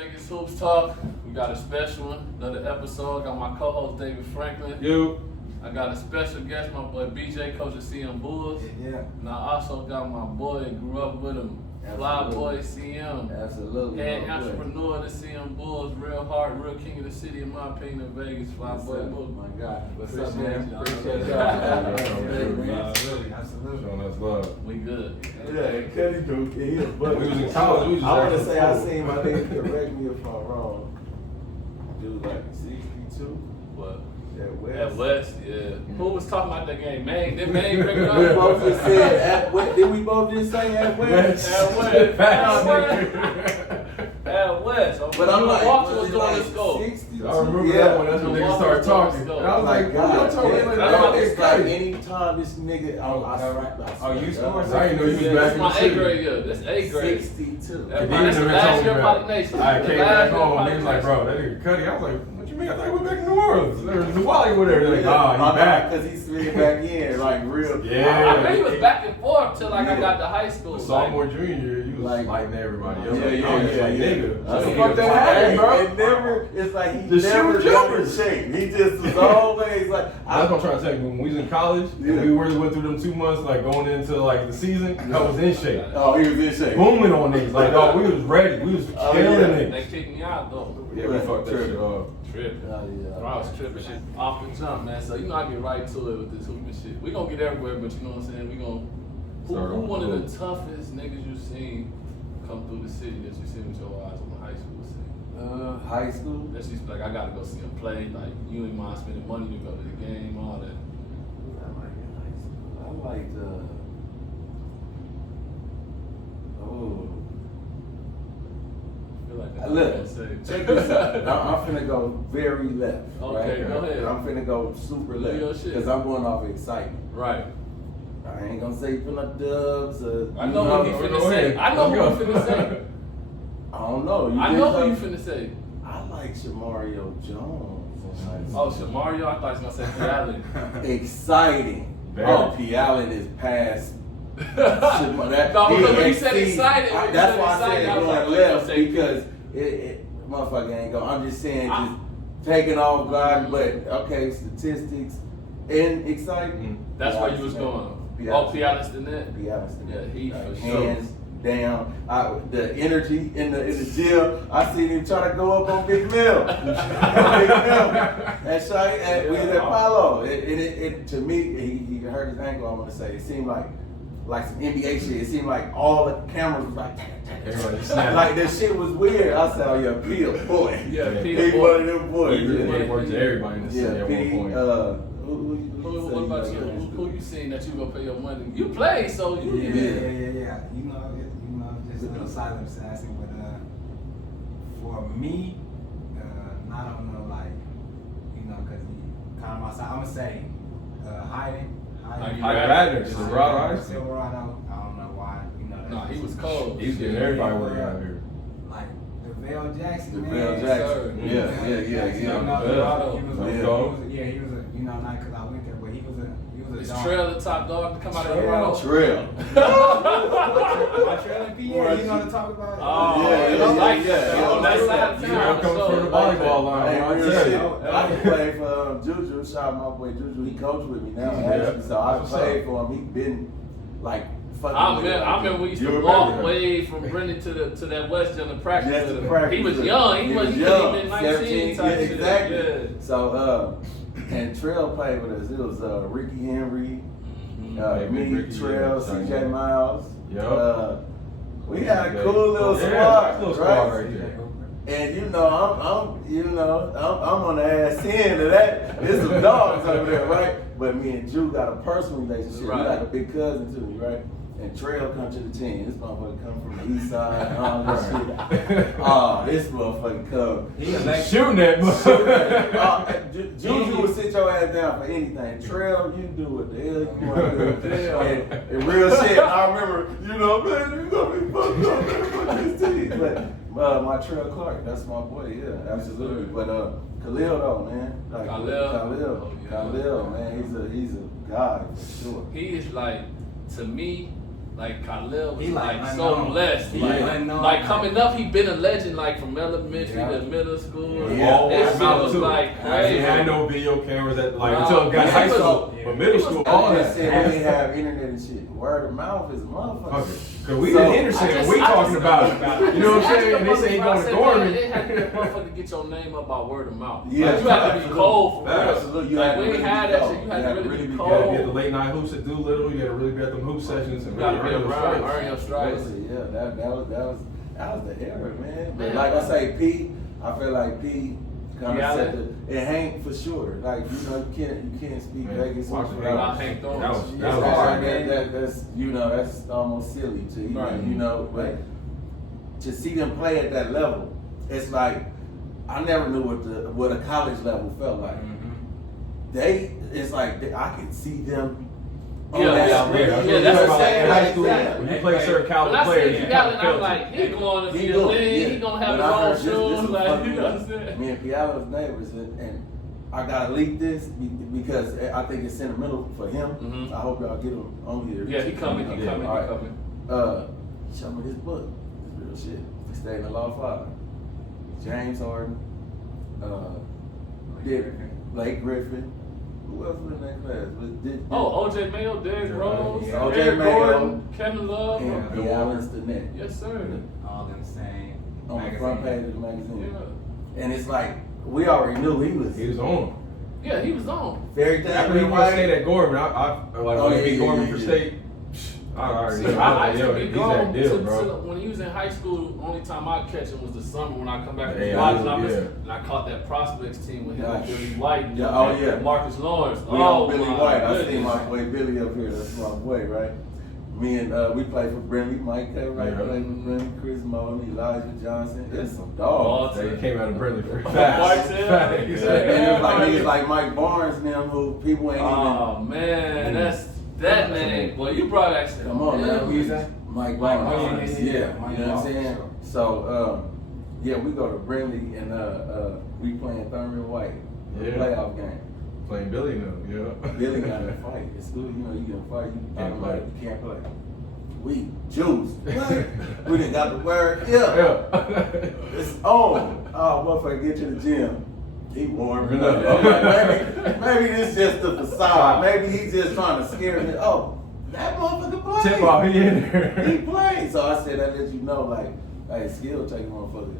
Vegas Hoops Talk. We got a special one, another episode. Got my co-host David Franklin. You. I got a special guest, my boy BJ, coach of CM Bulls. Yeah. And I also got my boy, grew up with him, Fly Boy CM. Absolutely. Head entrepreneur of the CM Bulls, real heart, real king of the city, in my opinion, of Vegas, Fly Boy Mook. My God. What's up, Appreciate man? y'all. Appreciate y'all. Absolutely. Showing us love. We good. Yeah, Cuddy Duke. He was We was in college. We was I want to acting say I fool. seen my nigga, correct me if I'm wrong. Dude, like 62. What? At West. At West, yeah. Who was talking about that game? Maine? Did Maine bring it We up? both just said at West. Did we both just say at West? At West. At West. At West. But I'm like, Walker was was he going like to school. 62? I remember Yeah. that one. That's when niggas started talking. And I was like, God, y'all talking yeah. like That's It's that? like anytime this nigga, Oh, you scored? I I didn't know you was yeah, back That's in my the A city. grade year. That's A grade. 62. That's And my- that's the then last told year me of about Poly Nation. I The came last back year of home. Poly Niggas like, Nation. bro, that nigga Cuddy. I was like, what you mean? I thought we back in New Orleans. There was Wally over there. They're like, nah, he back. Because he's swinging back in, like real. Yeah. I think he was back and forth till like I got to high school. Sophomore, junior year, you was Like- lighting everybody else. Yeah, I was just like, nigga. That's what what the fuck that that happened, bro? It never, it's like he The never shoe got in jumpers. shape. He just was always like, That's what I'm trying to tell you. When we was in college, Yeah. and we really went through them 2 months, like going into like the season, I was in shape. oh, he was in shape. Booming on niggas. Like, dog, we was ready. We was Oh, killing yeah. it. They kicked me out though. Yeah, we fucked that shit up. Tripping. Oh, yeah. Bro, I was tripping shit off the jump, man. So you know I get right to it with this hooping shit. We gonna get everywhere, but you know what I'm saying? We gonna Start who off one of with the toughest niggas you seen come through the city that you seen with your eyes on the high school scene? High school? That's just like I gotta go see him play. Like you ain't mind spending money to go to the game, all that. I like in high school. I liked, I feel like that's Look, what I'm saying. check this out. I'm finna go very left. Okay, right? go ahead. I'm finna go super Do your left. shit. Because I'm going off excitement. Right. I ain't gonna say putting up dubs. I know what he finna say. I know who you finna say. I don't know. I know who you finna say. I like Shamario Jones. in high Oh, school. Shamario, I thought he was gonna say Allen. Exciting. Very. Oh, P. Allen is past. That, No, he because when you said exceeds- excited, when you that's said why excited, I I said was like, going well, you left gonna say because it motherfucker ain't going. I'm just saying, just taking off guard, but okay, statistics and exciting. That's where you was going. Oh, P. Allen's the net. P. Allen's the Yeah, he for hands down. The energy in the gym. I seen him try to go up on Big Mill. Big Mill. And so we was at Apollo. It to me, he hurt his ankle. I want to say it seemed like some NBA shit. It seemed like all the cameras was like, Everybody snapping. like that shit was weird. I said, oh yeah, P a boy. Yeah, P He a one boy. of them boys. He really Yeah, worked to everybody in the city yeah at P. one point. What about you? Who you seen that you gonna pay your money? You play, so you Yeah. Yeah. You know, just a little silent assassin, but for me, I don't know, like, cause he kind of my side. I'm gonna say, Hayden. Radner, Silverado. Silverado. I don't know why. Nah, he was cold. He was getting everybody working out here. Like DeVale Jackson. man. DeVale Jackson. Yeah. You know, Colorado. he was Yeah. he was a, not because I went there, but he was a Is dog. Trail the top dog to come out of Trail. Colorado? Trail. My Trail and PA, you know to talk about it. Oh, Yeah, I like yeah, that. yeah. On that side of You town. know, coming so- from the volleyball line. Hey, I real tell shit. you. I can play for Juju. Shout out my boy Juju. He coached with me now, Yeah. actually. So I What's played up? for him. He been like fucking. I with remember him. we used You to remember walk that? way from Brendan to that West End of practice. Yes, with the him. practice. He was young. He wasn't even 19 17, type yeah, shit. exactly. Yeah. So and Trail played with us. It was Ricky Henry, me, Ricky, Trail, yeah, CJ Miles. Yup. We had a cool little Yeah, squad, little squad right? right there. And I'm on the ass end of that. There's some dogs over there, right? But me and Drew got a personal relationship. Right. He like a big cousin to me, right? And Trail come to the team. This motherfucker come from the east side and all this shit. Oh, this motherfucker come. He elected. Shooting that. Juju would sit your ass down for anything. Trail, you do what the hell you want to do. And real shit, I remember, man, you gonna be fucked up, man, fuck this team. But my Trail Clark, that's my boy, yeah, absolutely. But Khalil though, man. Like, Khalil, man, he's a guy for sure. He is like, to me, like Khalil was He like like so unknown. blessed. He Like, unknown. like coming up, he been a legend like from elementary Yeah. to middle school. Yeah. All This that shit amount was to it. like They crazy. had no video cameras at like Wow. until it got He high was- school, yeah. but middle He school, was- all I that. just said we didn't have internet and shit. Word of mouth is a motherfucker. Okay. Cause we So, in Henderson, I just- we I talking just- about it. You know what I'm saying? And they say he going to Gorman. It had to be a motherfucker to get your name up by word of mouth. Yeah, Like, you had to be absolutely. cold for real. Absolutely. You Like had to we ain't really had be that cold. shit. You had to really be You gotta be at the cold. late night hoops at Doolittle. You gotta really be at them hoop sessions and You gotta really be earn your around, stripes. earn your stripes. Yeah, that was the era, man. But Man. like I say, P, I feel like P kind Yeah, of set the it Hank for sure. Like you can't speak Man, Vegas watch it. Without without. Hank That was- Thorne. that was That's hard, hard, that's almost silly to even, Right. but to see them play at that level, it's like I never knew what a college level felt like. It's like I could see them. on Yeah, that yeah, screen. yeah, that's what I'm saying. In high school, Exactly. when you play certain But caliber I players, see you you got kind it, of I'm felt like, it. he going to He be a do, league, yeah. he gonna have But his I own heard this shoes, was like, fucking you know what I'm saying? me and Pialo's neighbors, and I gotta leak this because I think it's sentimental for him. Mhm. I hope y'all get him on here. Yeah, he coming, he coming, All he right. coming. Show me this book. It's real shit. He stayed in the Law Father. James Harden, Blake Griffin. Who else was in that class? Oh, OJ Mayo, Derrick Rose, Yeah. Eric O.J. Mayo. Gordon, Kevin Love. and Bill the Walton. Allen Stinnett Yes, sir. All them same. on the front page of the Yeah. magazine. And it's like we already knew he was He was on. Yeah, he was on. very After he talented. want to stay at Gorman, I like Oh, when yeah, he beat yeah, Gorman yeah, for yeah. state. I already See, know. I used to Yo, be he's gone that deal, to bro. when he was in high school. Only time I catch him was the summer when I come back from Yeah, college. yeah. And I caught that prospects team with him, Nice. Billy White, and Yeah, oh, yeah. Marcus Lawrence. We Oh, on Billy my White. I goodness. see my boy Billy up here. That's my boy, right? Me and we played for Brindley. Mike Cartwright Yeah. played for Brindley. Chris Mooney, Elijah Johnson. It's some Oh, dogs. They came out of Brindley for Martell. fast. Yeah. And it was like niggas like Mike Barnes and them who people ain't Oh man, that's that name. Boy, you brought that shit. even. Come on, Yeah. man. Who is that? Mike Mike Barnes. Barnes. Yeah, Yeah, you Mike know what I'm Barnes, saying? sure. So, yeah, we go to Brindley and we playing Thurman White. Yeah. Playoff game. Playing Billy now, yeah. Billy got in a fight. It's good, you know, you get in a fight, you Can't play. You can't play. We Jews. We didn't got the word. Yeah. Yeah. It's on. Oh, motherfucker, get to the gym. He warming up. I'm like, maybe this just the facade. Maybe he's just trying to scare me. Oh, that motherfucker played. Tip off, he in He there. played. So I said that let you know, like, hey, skill take a motherfucker,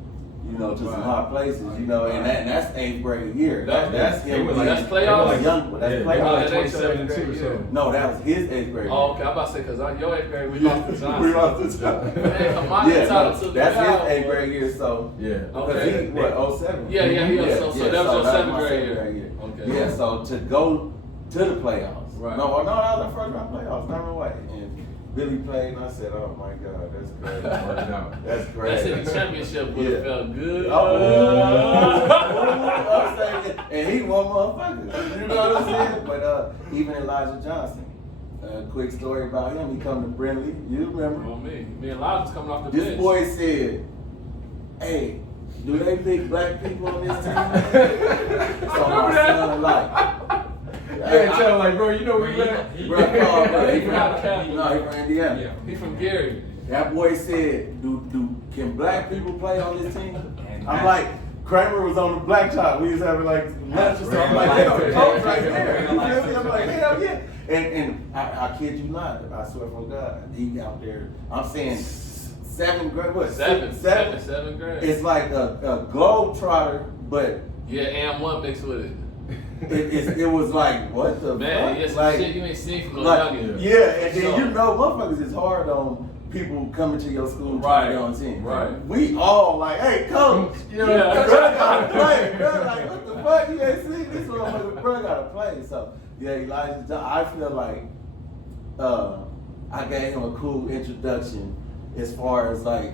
you know, to some Right. high places, you know, and that's 8th grade year. That's They him. were being- That's playoffs? they were like young, that's Yeah, they were playoffs. like that ain't 27 and 2 or seventh grade, something. No, that was his 8th grade. Oh, okay. I'm about to say because your 8th grade we lost to Johnson. We lost the time. Man, Kamani Yeah, title no, to the that's crowd, his 8th boy. grade year, so. Yeah. Because Okay. he, what, 07? Yeah, yeah, he was. So that was your that 7th my grade 7th year. Okay. Yeah, so to go to the playoffs. Right. No, that was our first round playoffs, Thurman White. And Billy played, and I said, oh my God, that's crazy. Worked out. That's That crazy. city championship would have Yeah. felt good. I'm saying, and he one motherfucker. You know what I'm saying? But even Elijah Johnson, quick story about him. He come to Brindley. You remember? On me. Me and Lodge was coming off the This bench. boy said, "Hey, do they pick black people on this team?" So my son like, Yeah, tell him like, bro, you know we let. bro, bro, he He from from, no, he from Indiana. Yeah. He from Gary. That boy said, can black people play on this team? And I'm like, Kramer was on the black top. We was having like lunch or something. I'm like, hell, the coach right there. You feel me? I'm like, hell yeah. And I kid you not, I swear for God, he out there. I'm saying 7th grade, what? Seventh grade. It's like a globetrotter, but Yeah, and one mixed with it. it was like, what the Man, fuck? yeah, some Like, shit you ain't seen from no like, youngin. yeah, and then So- you know, motherfuckers is hard on people coming to your school Right, trying to get on the team. right. We all like, hey, coach, You know, Yeah. bro gotta play. Bro, like, what the fuck? You ain't seen this motherfucker, bro gotta play. So, yeah, Elijah Johnson, I feel like I gave him a cool introduction as far as like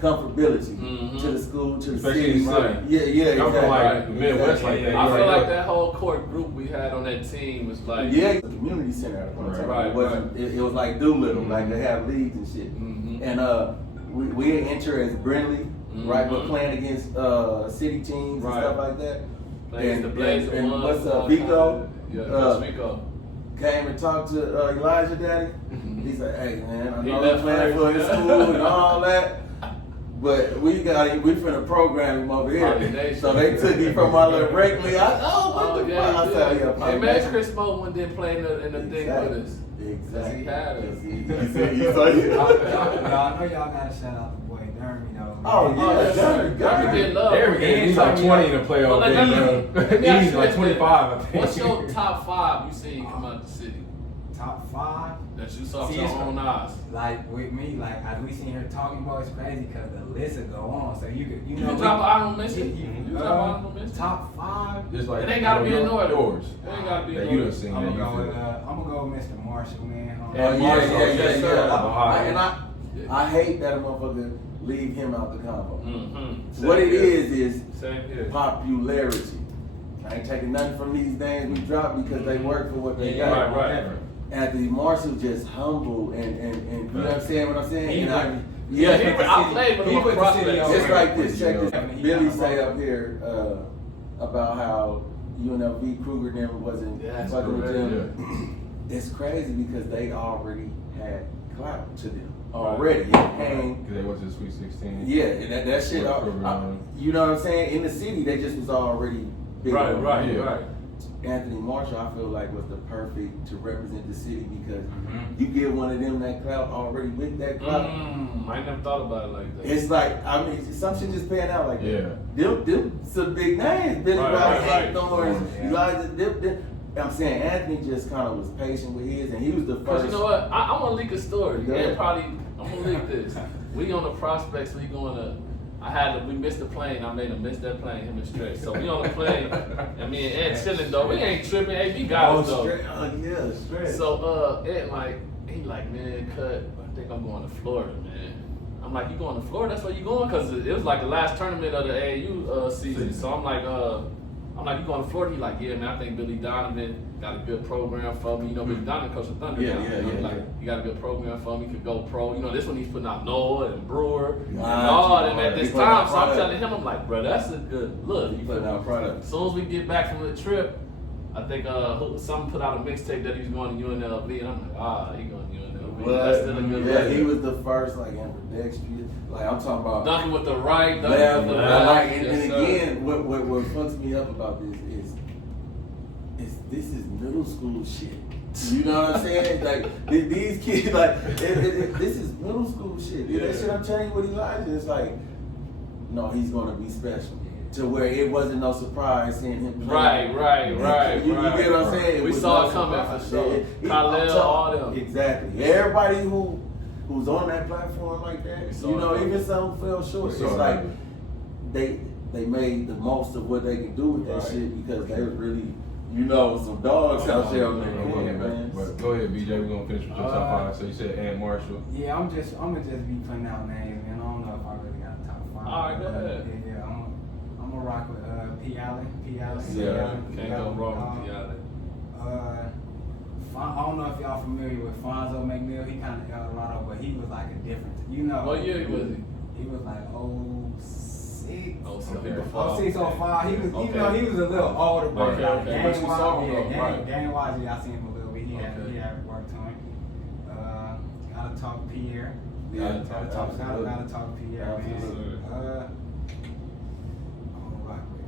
comfortability Mhm. to the school, to the Especially city. in the city. Yeah, yeah, Come from exactly. like the Midwest like that. I you feel already like know. that whole core group we had on that team was like, Yeah, the community center at one time. Right, It wasn't. It was like Doolittle, like they have leagues and shit. Mhm. And we didn't enter as Brindley, right? But Mhm. playing against city teams and Right. stuff like that. Plays the Blaze and ones, what's all Vico? kinds of- Yeah, Uh, Coach Vico. came and talked to Elijah Daddy. He said, "Hey man, I He know left he's playing for his first. school and all that, but we finna program him over here." Pollination. So they took him from my little rec league. What the fuck? I said, "Yeah, Hey, man, pollination." Chris Moon didn't play in the thing with us. Exactly. He had us. Y'all know y'all gotta shout out the boy Dermy though. Oh, yeah, Dermy get love. Every game, he's like 20 in the playoff. Well, let me ask He's you like this, 25, I think. What's your top 5 you seen come out the city Top 5. that you saw with See, your it's- own eyes? Like with me, like as we seen her talking about, it's crazy because the list will go on. So you You know. can drop an honorable mention. You- You drop an honorable mention. Top 5. Just like It ain't gotta be in order. Yours. It ain't gotta be That in you order. done seen. I'm that gonna you go feel. with I'm gonna go with Mr. Marshall, man. Oh, Yes, sir. And I hate that a motherfucker leave him out the combo. Mm-hmm. What it is Same here. popularity. I ain't taking nothing from these names we dropped because they work for what they got. Right. Anthony Marshall just humble and you know what I'm saying? What I'm saying? He And I played with He him put the across city that. on. it's like this. Check this. He Billy got say the up here about how UNLV Kruger them wasn't That's fucking with correct. them. It's crazy because they already had clout to them Right. already. It came. Because they went to the Sweet 16. Yeah, and that shit. What program? You know what I'm saying? In the city, they just was already big. Right. Yeah. Anthony Marshall, I feel like was the perfect to represent the city because Mhm. you give one of them that clout already with that clout. I never thought about it like that. It's like I mean, some shit just pan out like that. Yeah. Them some big names, Billy Right, Riley, right, Hank right. Thorns, Yeah. Elijah. Them. I'm saying Anthony just kind of was patient with his, and he was the Cause first. you know what? I'm gonna leak a story. Go ahead. And probably I'm gonna leak this. We on the prospects. We going to. We missed the plane. I made him miss that plane. Him and Stretch. So we on the plane, and me and Ed chilling though. We ain't tripping. AB got us though. Straight. So Ed he like man, cut. I think I'm going to Florida, man. I'm like, you going to Florida? That's where you going? Cause it was like the last tournament of the AAU season. So I'm like, you going to Florida? He like, yeah, man. I think Billy Donovan got a good program for me. You know, Billy Donovan coach the Thunder. Yeah, now. yeah, You know, yeah, like, yeah. you got a good program for me. Could go pro. You know, this one he's putting out Noah and Brewer and Gotcha. all them at He this putting time. out So I'm product. telling him, I'm like, bro, that's a good look. You putting out product. As soon as we get back from the trip, I think someone put out a mixtape that he was going to UNLV, and I'm like, he going to UNLV. That's still a good Yeah, look. he was the first like ambidextrous. Like I'm talking about. Dunking with the right, dunking Yeah, with the but left. like, Yes, and sir. again, what fucks me up about this is this is middle school shit. You know what I'm saying? Like these kids, like this is middle school shit. Yeah. That shit I'm telling you with Elijah, it's like, no, he's gonna be special. To where it wasn't no surprise seeing him play. Right. You get what I'm saying? We was saw no it coming surprise. for sure. Yeah, Khalil, all them. Exactly. Everybody who's on that platform like that, We saw you it know, coming. even some fell short. We It's saw it like coming. they made the most of what they could do with that Right. shit because they was really, some dogs out there on that corner, man. But go ahead, BJ. We're gonna finish with your top 5. So you said Ant Marshall. Yeah, I'm gonna just be putting out names, man. I don't know if I really got a top 5. All right, go ahead. Yeah, I'm gonna rock with P. Allen. Yeah, Can't go wrong with Allen. I don't know if y'all familiar with Fonzo McNeil. He kind of Eldorado, but he was like a different, What year he was? He was like 06. Oh, so he Okay. before. 06, 05. He was, Okay. even though he was a little older, but Okay, like, okay. But you saw him though, right. game wise, yeah, I seen him a little bit. He Okay. had work to him. Gotta talk Pierre. Yeah, Gotta talk Pierre, man. Absolutely. I'm gonna rock with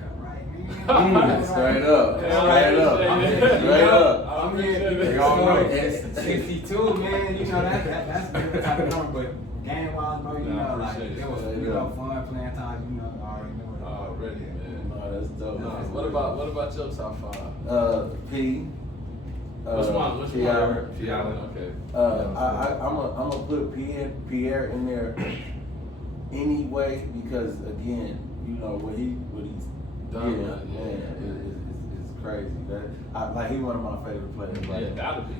Cut Right, man. Straight up. Yeah, Straight up. yeah. Straight up. I'm here. They all know. It's 62, man. You know that's different type of number, but game wise, bro, you Nah, I know, like appreciate it was it. Fun playing time. You know, I already knew it. Already, man. No, that's dope. Nah, what about your top 5? P. Which one? Pierre. P. Allen. Okay. I'm gonna put Pierre in there anyway because again, you know what he's Done, yeah, it's crazy. Like he's one of my favorite players. Like, Yeah, gotta be.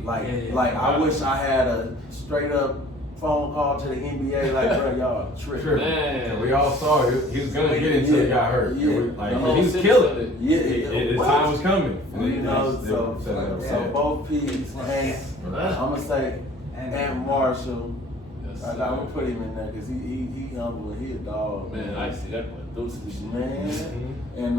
like I wish I had a straight up phone call to the NBA. Like, bro, y'all Sure. tripping. Man. We all saw it. He was gonna get until he got hurt. Yeah. Like, The whole he was city killing said it. it. Yeah, His what? time was coming. And You then know, they so set it up. so both P's and I'm gonna say and Marshall. Yes, I'm sir. gonna put him in there because he humble and he a dog. Man, I see that one. Those two shit. Man, and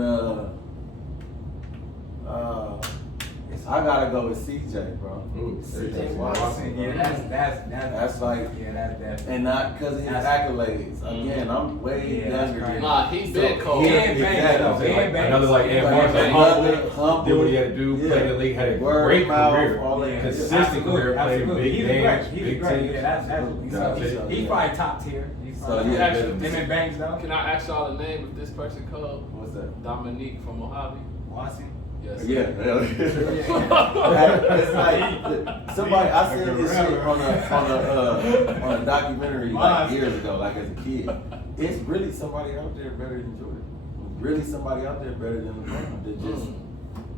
I gotta go with CJ, bro. Ooh, CJ Watson. Watson. Yeah, That's like, yeah, that's and not because of his accolades. Again, I'm way Yeah, that's younger right. than Nah, he been cold. he- And Banks, though. exactly. And Banks. Another like Like, Ant Marshall, another humble, did what he had to do, Yeah. played in the league, had a Word great mouth, career, all that. consistent career, played in big He's games, He's big great. teams. Yeah, he's probably top tier. He's So, probably yeah, him and Banks though. Can I ask y'all the name of this person called? What's that? Dominique from Mojave. Watson. Yes. Yeah, it's like somebody. I seen this shit on a documentary like years ago, like as a kid. It's really somebody out there better than Jordan. Really somebody out there better than LeBron that just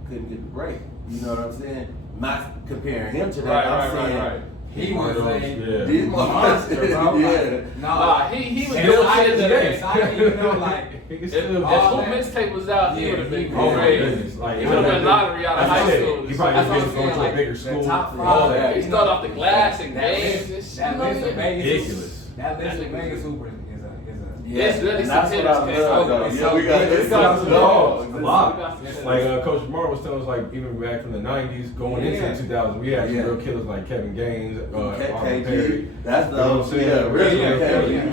couldn't get the break. You know what I'm saying? Not comparing him to that. I'm saying He was a these monster, bro. yeah. Nah, he was And doing I shit didn't that even know, like, if all Mook that- mixtape was out, he Yeah, would have been he- Oh my crazy. goodness. Like, He would have been lottery out of That's high what I said. school. He probably That's would what have I'm been going to a saying. bigger the school. top and all five. that. He started off the glass and That games list- and shit. that you know list what of I mean? Vegas. Ridiculous. That list of Vegas Super is a. It's really And that's what I statistics, love, man. though. It's Yeah, so we got good. it's It's got some some dogs. A We lot. got some Like Coach Marr was telling us, like even back from the '90s, going into Yeah. the 2000s, we had some Yeah. real killers like Kevin Gaines, Arnold Perry. KG. That's the You know what I'm old saying? yeah, original Yeah, KG. yeah, Yeah.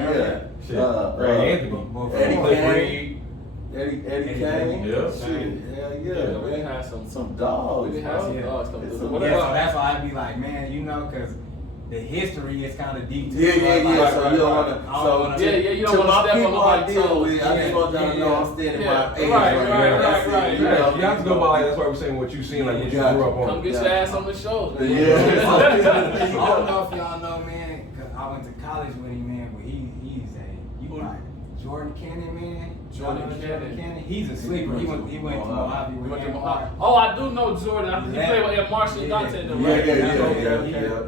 Shit, Ray Anthony, Eddie Cliff Kane. Reed. Eddie Eddie Kane. Yeah. Shit. Hell Yeah, yeah. we had some Some dogs. We had bro. some dogs come It's through. some- What Yeah, so about- that's why I'd be like, man, you know, because the history is kind of deep. Yeah, yeah, yeah. Right, So right, you don't right. want I to. don't So wanna- Yeah, yeah, you don't to wanna my step on people I nobody's deal toes. with, I just want y'all to know I'm standing Yeah. my age. Right, right, right, That's right, it, You right. know. have to go by like that's why we're saying what you seen, like what you Yeah. grew up on. Come get your ass on the show. man. Yeah. I don't know if y'all know, man, because I went to college with him, man, but he's like Jordan Cannon, man. Jordan Y'all know Cannon. He's a sleeper. He went to Mojave We with went to him. Mojave. Oh, I do know Jordan. I think he played with Ed Marshall and Dante in them, Yeah, right? yeah,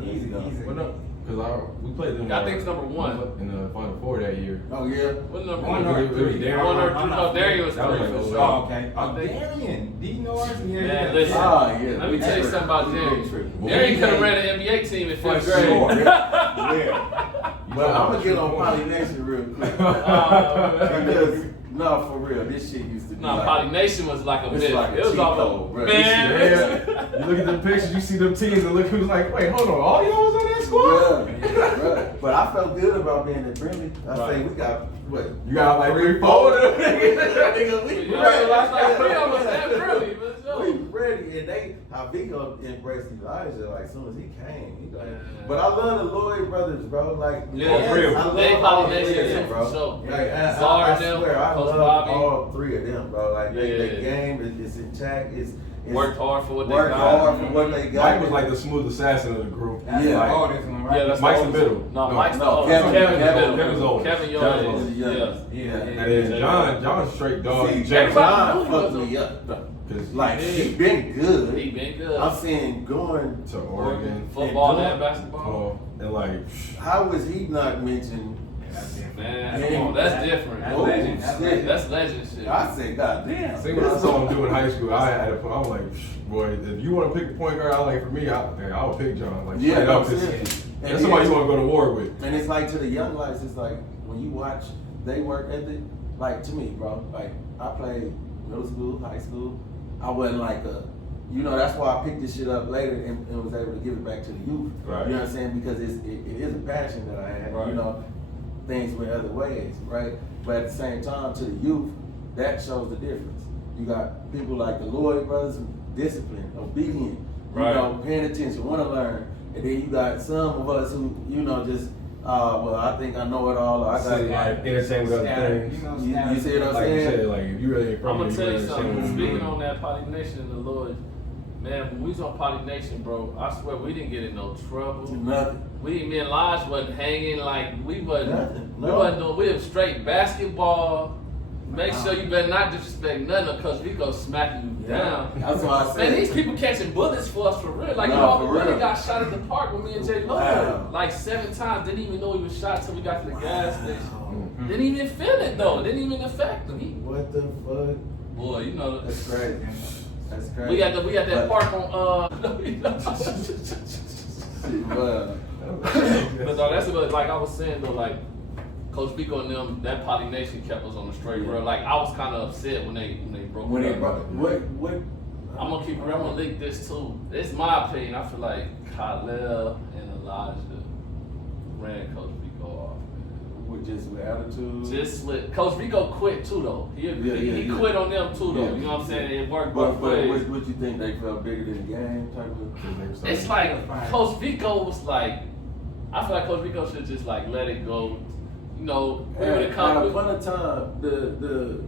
He's Well, no, because we played them. I think it's number one. in the Final Four that year. Oh yeah. What number One one? or It was three. Darren. One or three. No, Darian was That was three like, for oh, sure. Oh, okay. I Oh, think- Darian. D. Norris? Man, listen. Ah, yeah. Let me tell you something about Darian. Well, Darian we- could have ran an NBA team in fifth For grade. sure. Yeah. But I'm gonna get on Poly Nation real quick. Because no, for real, this shit used to be Nah, like, Poly Nation was like a It's myth. like a It was cheat all code, bro. man. Yeah. You look at the pictures, you see them teams, and look who's like, wait, hold on, all y'all was on that squad? Yeah, right. But I felt good about being at Brimley. I say Right. we got what? You got like 3-4 of them. Nigga, we You know, ready. last night three of us that early, but so. We ready, and they how Vigo embraced Elijah like as soon as he came. He like, Yeah. but I love the Lloyd brothers, bro. Like, Yeah, real. I love they all Poly three Nation, of them, yeah, bro. for sure. Like, Czar I and them, swear, I Coach love Bobby. all three of them, bro. Like, Yeah, the yeah. game is intact. It's Worked hard for what they worked got. hard for what they got. Mike was like the smooth assassin of the group. That's Yeah. the oldest one, right? Yeah, that's Mike's the the oldest. middle. No, No, Mike's the no, oldest. Kevin- Kevin's the Kevin- middle. Kevin's old. Kevin Kevin's young. the Yeah. youngest. Yeah. And then John's straight dog. See, Jackson. John fucked me up. 'Cause Like, Yeah. he been good. He been good. I'm saying going to Oregon. Football And and basketball. And like, how was he not mentioned? That's different. Man, Man, come on, that's different. That's Oh, legend. That's shit. legend. That's legend shit. I said, God damn. see what I saw him do in high school, I had to put, I was like, boy, if you want to pick a point guard, I like for me, I would pick John. Like, Yeah, straight up, that's this- it. And that's somebody then- you want to go to war with. And it's like to the young lights, it's like when you watch they work ethic, like to me, bro, like I played middle school, high school. I wasn't like that's why I picked this shit up later and was able to give it back to the youth. Right. You know what I'm saying? Because it is a passion that I have, Right. things went other ways, right? But at the same time, to the youth, that shows the difference. You got people like the Lloyd brothers, disciplined, obedient, Right. paying attention, want to learn. And then you got some of us who, just, well, I think I know it all. Or I got Like, entertain with other Scattered, things. You see what I'm Like you saying? said, like if you really ain't from I'm gonna it, tell you understand what something. you're Speaking doing. on that Poly Nation and the Lord, man, when we was on Poly Nation, bro, I swear we didn't get in no trouble. Nothing. Me and Lodge wasn't hanging like we wasn't. Nothing. We No. wasn't doing. We was straight basketball. Make sure you better not disrespect nothing, because we go smack you down. That's why I said. Man, these people catching bullets for us for real. Like, Nah, we for really real. got shot at the park with me and Jay Lloyd. Wow. Like 7 times. Didn't even know he was shot till we got to the gas station. Mm. Didn't even feel it though. Didn't even affect him. He, What the fuck? boy, you know. That's crazy. That's crazy. We got that But- park on Well, But though, that's what, like I was saying though, like Coach Pico and them, that Poly Nation kept us on the straight road. Like I was kind of upset when they broke when it they up. brought, what I'm gonna keep it real. I'm gonna link this too. It's my opinion. I feel like Khalil and Elijah ran Coach Rico off. With attitude. Just with Coach Rico quit too though. He quit on them too though. Yeah. You know what I'm saying? It worked But both ways. what you think they felt bigger than the game type of? It's like Coach Rico was like, I feel like Coach Rico should just like let it go. You know, we would have come. At one time, the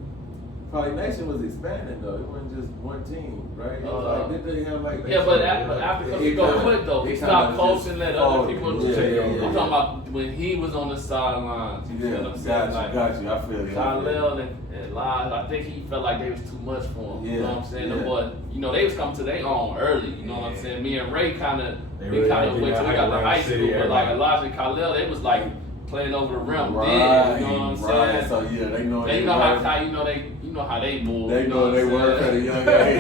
Probably Nation was expanding though. It wasn't just one team, right? It was like, did they have like? Yeah, but after Coach Rico quit though, he stopped coaching, let other people take over. I'm talking about when he was on the sidelines. You feel what I'm saying? Got you. I feel you. Khalil and Lodge, I think he felt like they was too much for him. You know what I'm saying? Yeah. But you know, they was coming to their own early. You know what I'm saying? Me and Ray kind of went to high school, but like Elijah and Khalil, they was like playing over the rim. Right, you know what I'm saying? So yeah, they know. They know how you know how they move. They know they work at a young age.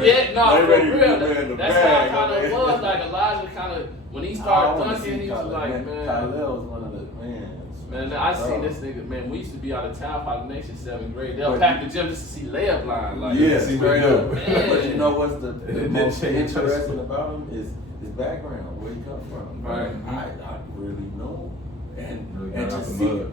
Yeah, no, They for ready to real. put in the That's bag, how it kind man. of was. Like Elijah kind of when he I started wanna dunking, see he was Khalil. like, man. Khalil was one of the Man, I seen this nigga, man, we used to be out of town, Probably Nation, 7th grade. They'll But- pack the gym just to see layup line. Like, Yeah, see straight what he up. do. But you know what's the It most didn't change. interesting about him is his background, where he come from. Right. I really know him. Really And got to out the see, mud.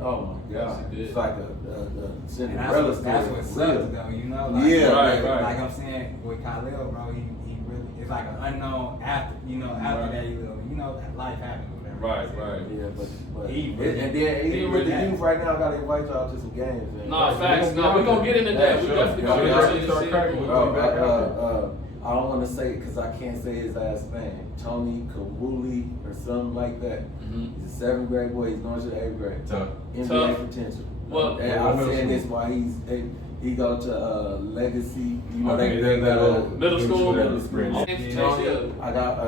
oh my God, Yes, he did. it's like a And Cinderella story. that's what sucks though, you know? Like, Yeah, right. Like I'm saying with Khalil, bro, he really, it's like an unknown after, after Right. that, life happens or whatever. Right. Yeah, but He really- and then he even with the really- youth right now, I gotta invite y'all to some games. Man. No, facts. No, we're going to get into that. We sure. definitely Yeah, going we to already get started into cracking. it. Bro, I don't want to say it because I can't say his last name. Tony Kawuli or something like that. Mhm. He's a 7th grade boy. He's going to the 8th grade. Tough. NBA Tough. potential. Well, and well, I'm middle saying school. this while he go to Legacy. You know Okay, they that got Middle school. Middle school. Yeah. Tony, I got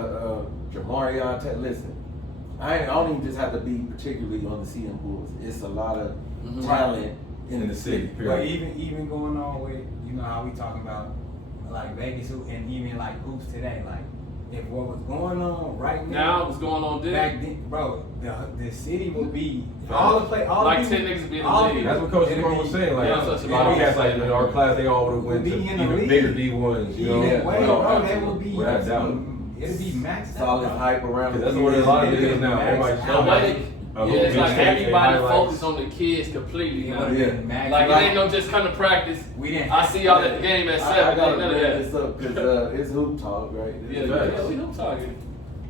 Jamarion. Listen, I don't even just have to be particularly on the CM Bulls. It's a lot of Mhm. talent in the city. But even going on with, how we talking about like Vegas and even like hoops today, like if what was going on right Now, what's going on back there? then, bro, the city will be all the play, all Like the 10 niggas be in the all league. That's what Coach it'll Simone be- was saying. Like, Yeah, that's what a lot of Simone cats like in our class, they all would have went Be to in the even league. bigger D1s. You know, Yeah. Either way, no, bro, they absolutely. will be. Without doubt. It'll be maxed Solid out. hype around. Because that's what a lot of niggas now. Everybody's Max The showing way up. yeah, it's like everybody highlights. focused on the kids completely now. Yeah. Like, it ain't no just come to practice. We didn't. I see y'all at the game at 7. I gotta None of bring that. this up because it's hoop talk, right? Yeah, we don't talking.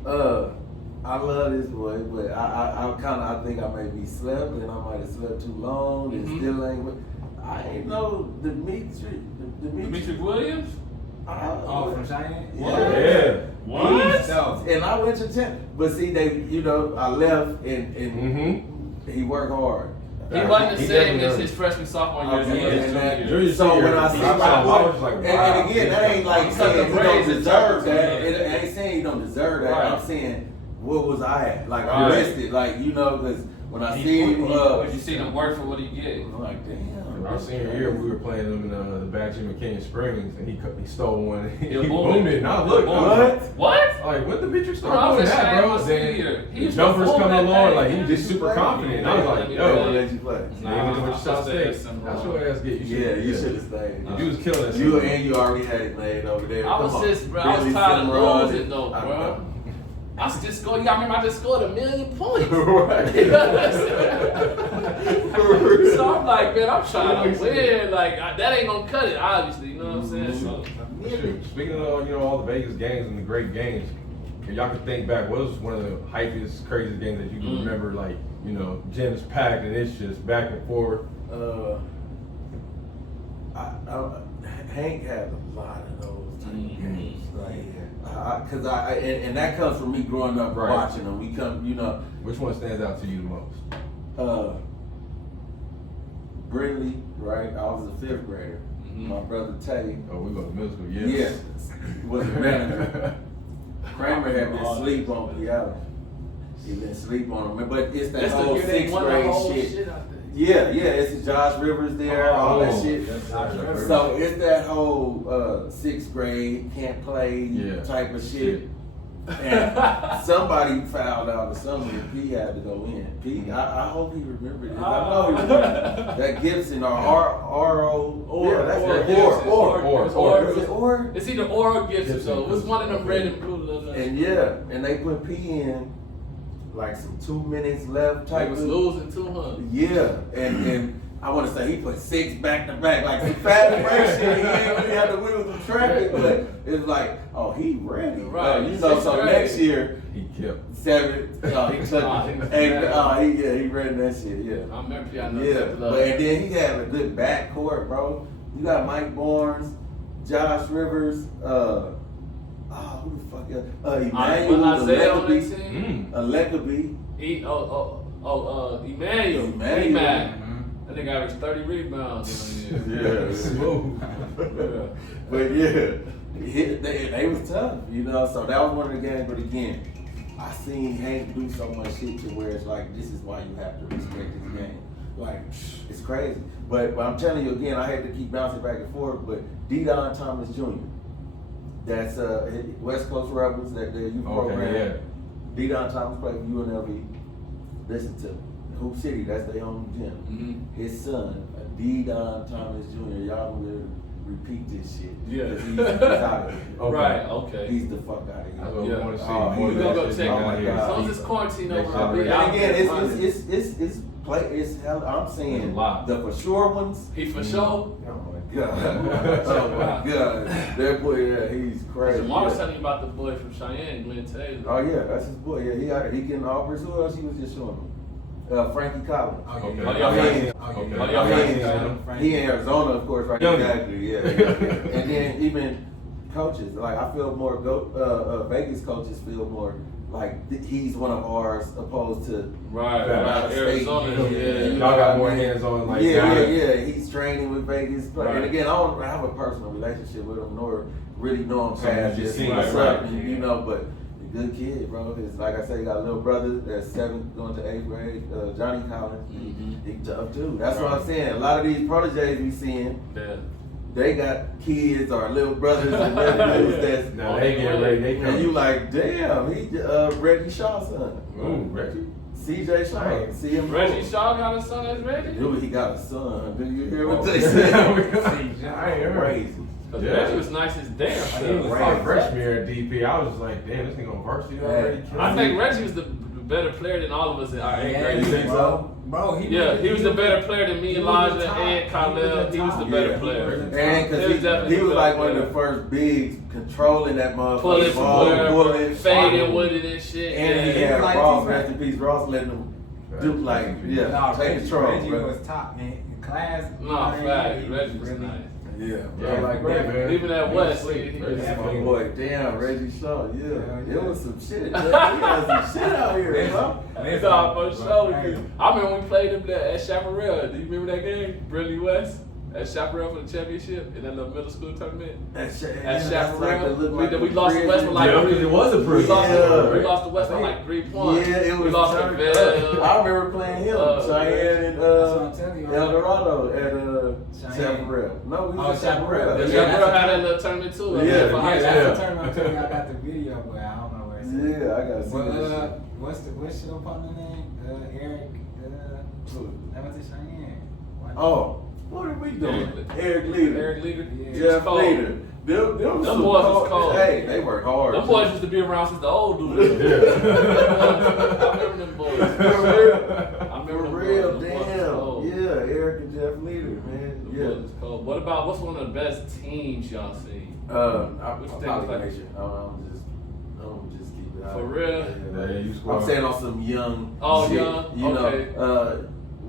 I love this boy, but I think I may be slept and I might have slept too long and Mhm. still ain't. I ain't know Dimitri. Demetrius Williams? Oh, from Cheyenne? Yeah. What? So, And I went to 10, but see, I left and Mm-hmm. he worked hard. He wasn't the He same definitely as earned his freshman, sophomore year. Okay, He was and his that- junior year. So when I see I my was boy, like, and wow. again, that ain't like He cut saying the he don't braids and deserve tucked that. it. It ain't saying he don't deserve that. Right. I'm saying, what was I at? Like, I Right. missed it. Like, because when I see him, You seen him work for what he get. I'm like, damn. Our senior year, we were playing them in the back gym in Canyon Springs, and he stole one. He Yeah, boomed it. And I looked. What? What? Like, when did Demetrius Bro, I start was doing at that, Cheyenne bro? my senior year. Then He the was jumpers performing coming that along, day. like he was just super confident. And I was like, They yo, let you play. Nah, you I what you shot stayed state. somewhere. That's your ass get. Yeah, you should have stayed. You was killing us. You already had it laid over there. I was Come on. just, bro, I was Billy tired of Cimarron losing and- though, I bro. know. I just scored. Y'all remember I just scored 1,000,000 points. Right. So I'm like, man, I'm trying to win. Like that ain't gonna cut it, obviously. You know what I'm saying? So Shoot, speaking of all the Vegas games and the great games, if y'all could think back, what was one of the hypest, craziest games that you can remember? Like, gym's packed and it's just back and forth. Hank had a lot of those type of games, because and that comes from me growing up Right. watching them. We come, Which one stands out to you the most? Brindley, right? I was a 5th grader. Mhm. My brother Tay, Oh, we go to middle school. Yes. was the manager. Kramer had been asleep on Piala. He been asleep on him, but it's that that's the whole year they 6th won the grade whole shit. shit out there. Yeah, it's Josh Rivers there, all that shit. So it's that whole 6th grade can't play Yeah. type of shit. And somebody fouled out or something, and P had to go in. P, I hope he remembered this. I know he remembered that Gibson or R-O. Yeah, that's Or. Is it Or? It's either Or or Gibson, so it's one of them red and blue. And yeah, and they put P in like some 2 minutes left They type was of. losing 200. Yeah, and I want to say he put 6 back to back, like some fast break shit. He ain't really had to win with some traffic, but it's like, oh, he ready, Right. You know, so Right. next year, He kept. 7. He took, he was and mad. he ran that shit. Yeah, I remember Piano. yeah. But and then he had a good backcourt, bro. You got Mike Barnes, Josh Rivers, who the fuck else? Emmanuel on that Alekabi. team. Alekabi. Emmanuel. Emmanuel. That nigga averaged 30 rebounds. Yeah. Smooth. Yeah. But yeah, they was tough, you know. So that was one of the games. But again, I seen Hank do so much shit to where it's like, this is why you have to respect this game. Like, it's crazy. But I'm telling you again, I hate to keep bouncing back and forth, but D-Don Thomas Jr. That's West Coast Rebels, that the youth program. Yeah. D-Don Thomas played for UNLV. Listen to me. Hoop City, that's their own gym. Mm-hmm. His son, D-Don Thomas Jr., y'all will repeat this shit. Yeah. 'Cause he's out of here. Okay. Right, okay. He's the fuck out of I here. would Yeah. want to see Oh, more we of gonna that go shit check going it out. here. As long as it's quarantine Next over, I'll be year. out. And again, there. it's hell. I'm saying A lot. the for sure ones. He for sure. Oh my god! Oh my god! That boy, yeah, he's crazy. Jamal was Yeah. telling you about the boy from Cheyenne, Glenn Taylor. Oh yeah, that's his boy. Yeah, he out there. He getting offers. Who else he was just showing me? Frankie Collins. Oh, Okay. yeah. Oh, y'all Frankie. Okay. Oh, y'all I mean, Frankie. he in Arizona, of course, right? Young. Exactly, yeah. And then even coaches, like I feel more Vegas coaches feel more like he's one of ours opposed to Right, Right. Arizona, yeah. Y'all got more hands on like yeah. He's training with Vegas, Right. and again, I don't have a personal relationship with him, nor really know him So past you just just seen what's it, up, right. and, you know. But a good kid, bro. It's like I say, he got a little brother that's 7th going to 8th grade, Johnny Collins. Mhm. He tough too. That's what Right. I'm saying. A lot of these proteges we seeing, Yeah. they got kids or little brothers and nephews that's. Now they get ready. They And you come. like, damn, he Reggie Shaw's son. Ooh, Reggie. CJ Shaw. Right. See him. Reggie Shaw got a son that's ready? Dude, he got a son. Did you hear what Oh. they said? I ain't heard. Crazy. Because Yeah. Reggie was nice as damn. He was son. my freshman year at DP. I was just like, damn, this nigga on varsity already. I think Reggie was the better player than all of us in our 8th Yeah, grade. You think so? Bro, Yeah, he was the better player than me, he was Elijah, the top. and Khalil. He was the Yeah. better player. And He was because definitely he was the like better one of the player. first bigs controlling that Pulling motherfucking from ball, wherever, pulling, fading with it and shit. and he yeah. had Like Ross, this, rest in peace, Ross letting him do like, yeah, Nah, take control, Reggie bro. was top, man. In class, Nah, man, fact. he Reggie was really- nice. Yeah, Yeah, like that, man. Even at West, He he was was yeah, funny. my boy, damn, Reggie Shaw, yeah. Yeah. It was some shit. Man. He had some shit out here, bro. It's all for sure. I remember when we played him there at Chaparral. Do you remember that game? Briley West at Chaparral for the championship in that little middle school tournament. At At Chaparral, Chaparral, we lost to West for like Yeah, because it was a we prison. lost, Yeah. we lost to West by like 3 points. Yeah, it was. we lost to I Bell. remember playing him, Cheyenne and That's what I'm telling you. El Dorado at Cheyenne. Chaparral. No, we Oh, was Chaparral. The Yeah, Chaparral had that little tournament too. Yeah, for yeah, high Yeah, school. that's the tournament. I'm telling you, I got the video, but I don't know where it's at. Yeah, I gotta see But that shit. what's your partner name? Eric. That was in Cheyenne. Oh, what are we doing? Eric Leader. Eric Leader. Yeah. Jeff Cold. Leader. Them some boys was cold. Hey, they work hard. Them boys used to be around since the old dudes. I remember them boys. I For remember them real, boys. Them boys was damn. cold. Yeah, Eric and Jeff Leader, man. Them Yeah. boys was cold. What's one of the best teams y'all seen? I'm Which thing probably was like- Nation. I'm just keep it out. For real? Yeah, you I'm squad. saying on some young. Oh, shit, young? You Okay. know,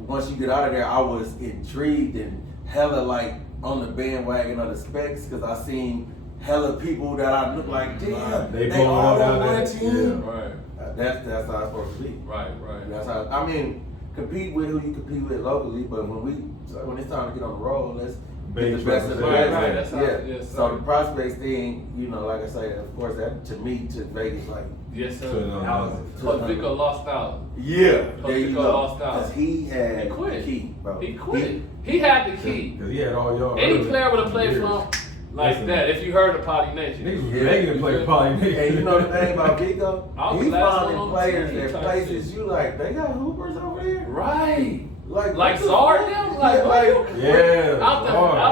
once you get out of there, I was intrigued and hella like on the bandwagon of the specs because I seen hella people that I look like, damn, They they blowing all up down on one there. team. Right, That's how it's supposed to be. right. That's how I mean, compete with who you compete with locally, but when it's time to get on the road, let's be the Big best of the trouble. best. Right, that's how- yeah. yes, So sir. the prospects thing, you know, like I say, of course, that to me took Vegas like, Yes, So, sir. Coach Vico lost out. yeah, Coach there you Vico go. lost out. Because he had He quit. the key, bro. He quit. He had the key. Because he had all y'all. Any early player would have played years. for him. Like Listen. that. If you heard of Potty Nation. Niggas was Yeah. begging to play Poly Nation. And you know the thing about Vico? I was He the last one finding on the players team at type places shit. you like, they got hoopers over there? Right. Like Like what the Zard fuck? them? Like, Yeah, what? Yeah. Out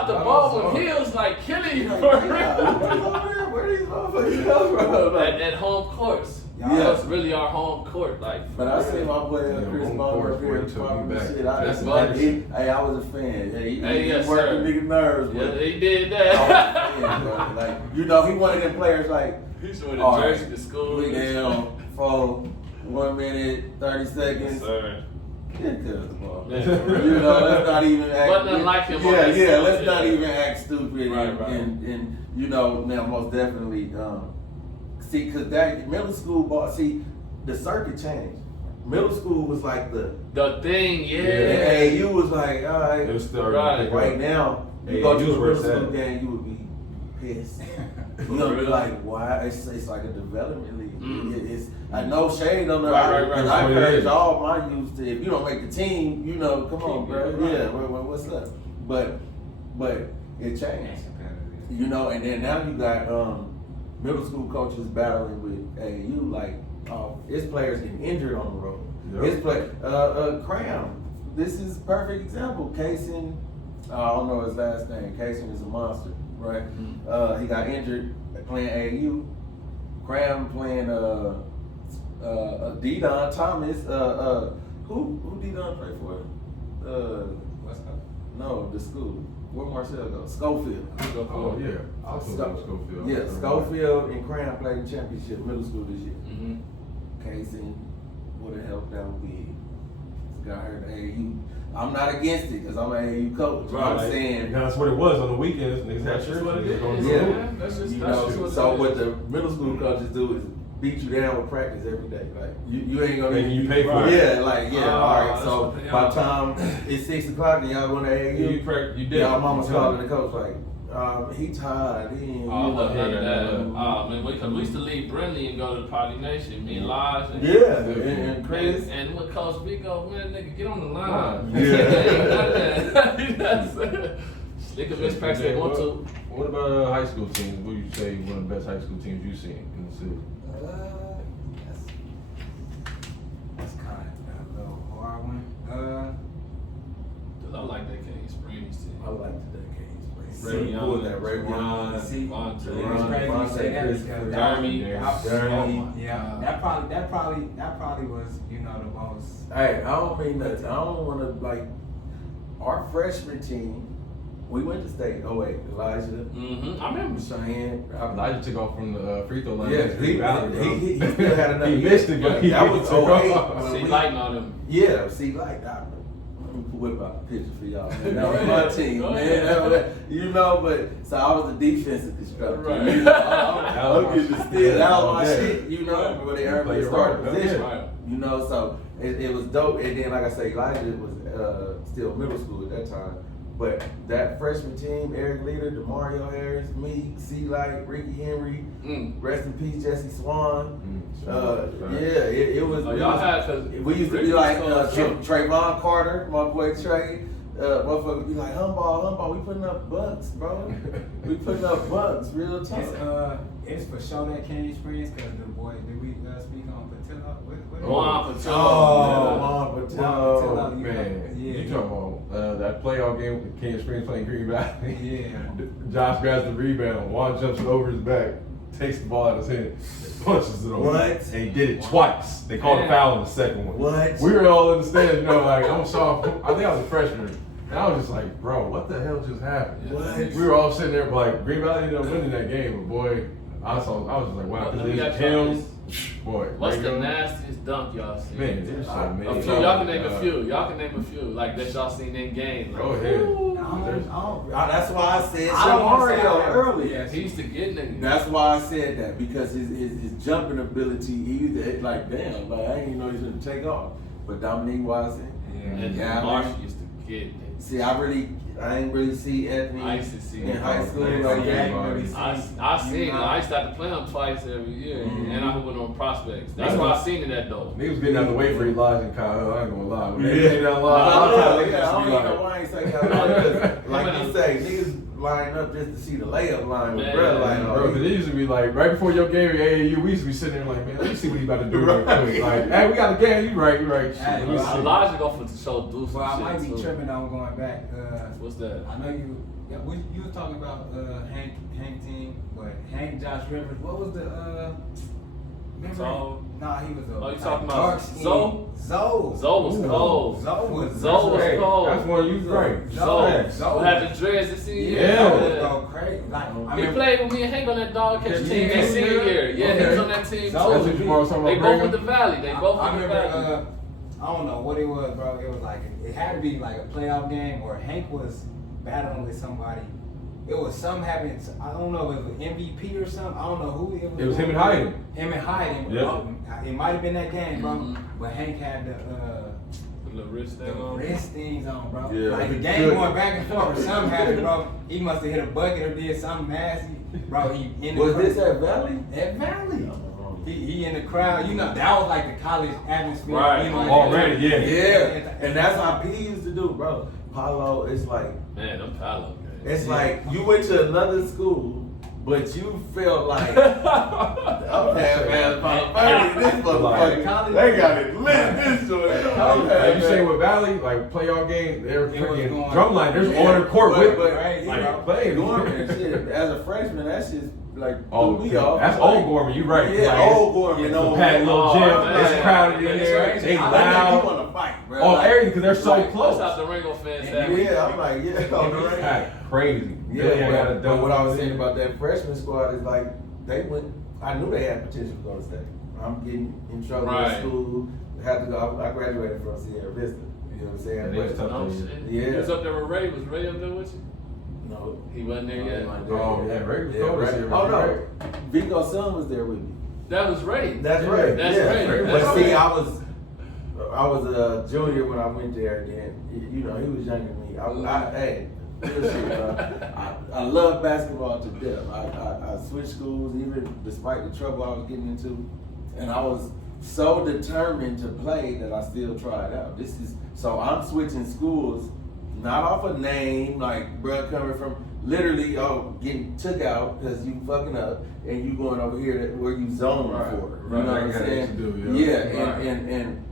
the Zard. Baldwin Hills, like killing you Like, for they got hoopers real. over there? Where these motherfuckers come from? Like, At home courts. Yeah. It's really our home court. Like, but I seen my boy Yeah, Chris home Ball court up here for you, popping took you shit. back. I, That's hey, I was a fan. Hey, he yes, worked sir. the nigga nerves, yeah, but they did I was a that. fan, bro. Like, you know, he one of them players like, He showed all the right, jersey to school. we down for 1 minute, 30 Yes, seconds. sir. Get to the ball. Yeah, for real. You know, let's not even act. Wasn't nothing like him on Yeah, that yeah. side, Let's yeah. not even act stupid. Right, and, right. and you know, now most definitely, see, cause that middle school ball. See, the circuit changed. Middle school was like the thing, yeah. and AAU was like, all right. It was still Right. Right now, you Hey, go you to a was where middle it's school at. game, you would be pissed. You're gonna be like, why? It's like a development league. Mm. It's I know shade on the Right, right, and right. I That's what it encourage is. all my youth to, if you don't make the team, you know, come on, Keep bro. it, right. Yeah, what's up? But it changed. You know, and then now you got middle school coaches battling with AAU, like his players getting injured on the road. Yep. His play Cram. This is a perfect example. Kaysen, I don't know his last name. Kaysen is a monster, right? He got injured playing AAU. Cram playing D-Don Thomas. Who D-Don play for? What's up? No, the school. Where Marcel go? Schofield. Oh yeah. I was Schofield. Yeah, Schofield and Cram played the championship middle school this year. Mm-hmm. Casey would have helped out big. Got her AAU. I'm not against it because I'm an AAU coach. I'm Right. saying, That's what it was on the weekends. Niggas had That's shirts. what it niggas going to is. Yeah. school. man. That's just you that's know, just what so it what is. the middle school coaches do is beat you down with practice every day. Like you ain't gonna And you even- pay for it. Yeah, like yeah. all right. that's So what they by are. the time it's 6 o'clock and y'all going to AAU, You did. y'all mama's calling the coach like, he tired. He ain't, Oh, you know, none of that. yeah. Oh man, because we used to leave Brinley and go to the Potty Nation. Me and Lodge. And, Yeah, and Chris. And with Coach Vico, man, nigga, get on the line. Yeah. That's They could miss practice they want to. What about high school teams? What do you say one of the best high school teams you've seen in the city? That's kind of a little hard one. Cause I like that King Springs team. I liked that game. Ray Who was Young, that? Ray Young. Ron, See, Vontae. it's Ron, crazy you say that Chris, because Jeremy. Yeah, that probably was, you know, the most. Hey, I don't mean that. I don't want to like our freshman team. We went to state. Oh wait, Elijah, Mm-hmm. I remember. Cheyenne. Elijah took off from the free throw line. Yeah, he still had another. He missed it, but he that was took 08. off. when See, we- lighting on them. Yeah, see, like that. Let me whip out the picture for y'all. Man. That was my team, Go man. ahead. That was- you know, but so I was the defensive constructor. Right. You know, I'm getting the steal. That was my Yeah. shit. You know, when they earned me Play a your starting role. position. Right. You know, so it was dope. And then, like I say, Elijah was still middle school at that time. But that freshman team, Eric Leader, DeMario Harris, me, C-Light, Ricky Henry, rest in peace, Jesse Swan. It was. Oh, it y'all was- had, cause we used to Ricky be like was cold, too. Trayvon Carter, my boy Trey. Motherfucker would be like, humball, we putting up bucks, bro. We putting up bucks, real talk. It's for sure that Candy Springs because the boy, did we speak on Patilla? What Juan Patillo. Juan Juan Patillo. Patillo. Man, Yeah. you talking about that playoff game with King Springs playing Green Valley? Yeah. Josh grabs the rebound. Juan jumps over his back, takes the ball out of his hand, punches it over. What? And he did it twice. They called a Man. foul in the second one. What? We were all in the stands, you know, like I'm soft. I think I was a freshman. And I was just like, bro, what the hell just happened? What? We were all sitting there like, Green Valley ended up winning that game, but boy, I was just like, wow, Let me because ask y'all him, boy. What's Ray the Young, nastiest dunk y'all seen? Man, there's so many. A few. Y'all can name a few. Y'all can name a few. Like that y'all seen in game. Go ahead. That's why I said I don't wanna say Mario that. earlier. He used to get niggas. That's why I said that because his jumping ability, like damn, like I didn't even know he was gonna take off. But Dominique Watson, And Yeah, Marsh man. used to get niggas. see, I ain't really see Anthony I used to see in him. high school Yeah, like yeah, that. I seen him. I used to have to play him twice every year, Mhm. and I went on prospects. That's Yeah. why I seen it at though. Niggas getting out the way for Elijah and Kyle. I ain't gonna lie. When they Yeah. get that I line, don't even know why I ain't say that. Like you say, niggas line up just to see the layup line with Man. bro. Like, Bro, cause it used to be like right before your game at AAU, we used to be sitting there like, man, let me see what he about to do real quick. Like, hey, we got a game. You right. Shit, Hey, let me see. Elijah go for the show do some Well, I shit might be too. tripping on going back. What's that? I know you. Yeah, you were talking about Hank team, but Hank, Josh Rivers. What was the remember? Tall? Nah, he was a. Oh, you talking about dark skin. Zoe? Zoe. Zoe was cold. Zoe was. Zoe was Hey, cold. that's one you right. Zoe. Zoe. Who had the dreads this senior year? Yeah. Zoe was going crazy. Like, I He mean, played with me and Hank on that dog catch Yeah, team yeah, that senior yeah. year. Yeah, he was Okay. on that team Zoe That's too. what you want to talk They about. both Brigham? with the Valley. They both I with the remember. Valley. I don't know what it was, bro. It was like it had to be like a playoff game where Hank was battling with somebody. It was something happened. I don't know if it was MVP or something. I don't know who it was. It was him and Hyden. Him and Hyden. Yeah. It might have been that game, bro. Mhm. But Hank had The little wrist the thing on. wrist things on, bro. Yeah. Like the game going back and forth or something happened, bro. He must have hit a bucket or did something nasty, bro. He in the was crowd. this at Valley? At Valley? He in the crowd. You know that was like the college atmosphere. Right. You know, Already, yeah. Yeah, and that's how P used to do, bro. Paulo, it's like Man, them Palo games. it's like you went to another school, but you felt like okay, man, this motherfucker, they got it lit. This joint, Like you say with Valley, like playoff game, they're It was freaking going- drumline. There's Yeah, on the court but- with right, like bro. playing. Gorman, shit. As a freshman, that shit's like Oh, threw me off. that's Like, old Gorman. You right? Yeah, Like, old Gorman. It's No, a packed little Oh, gym. man. It's crowded in It's there. crazy. They I loud. you want to fight, bro. Oh, Like, everything because they're so like, That's close. how the Ringo fans Yeah, have. Yeah, I'm like, yeah, on the It's ring. packed crazy. Yeah, Billy ain't got a but what I was saying double. about that freshman squad is like they went. I knew they had potential to go to state. I'm getting in trouble Right. in school. Had to go. I graduated from Sierra Vista. You know what I'm saying? Yeah, they was But- tough. No shit. Yeah. He was up there with Ray. Was Ray up there with you? No, He wasn't there yet. Oh, yeah, Ray was Yeah, cold this Ray. year, Oh Ray. no, Vico's son was there with me. That was Ray. That's Yeah, right. that's yeah. right. But That's see, right. I was a junior when I went there again. You know, he was younger than me. Hey, real shit, bro. I love basketball to death. I switched schools even despite the trouble I was getting into, and I was so determined to play that I still tried out. So I'm switching schools, not off a name like bruh coming from literally getting took out because you fucking up and you going over here where you zone Right, for. right. You know what I'm That got saying? to do, yeah. Yeah, Right. and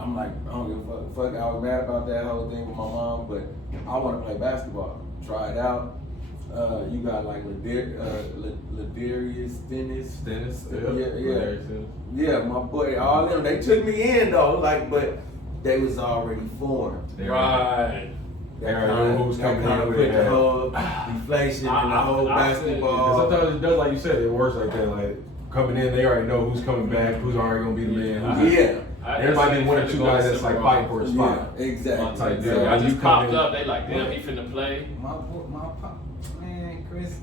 I'm like, I don't give a fuck. I was mad about that whole thing with my mom, but I want to play basketball. Try it out. You got like Ladarius Dennis. Dennis, Yeah, my boy. All them, they took me in though, like, but they was already formed. Right. They already knew who was coming in with put it. the whole deflation in the whole I feel you. basketball. Sometimes it does, like you said, it works like that. Like coming in, they already know who's coming back, who's already gonna be the man. Who's Yeah. There might be one or two guys that's like fighting for a spot. Yeah, exactly. Type deal. I When you just come popped in- up. They like, damn, he finna play. My pop, man, Chris,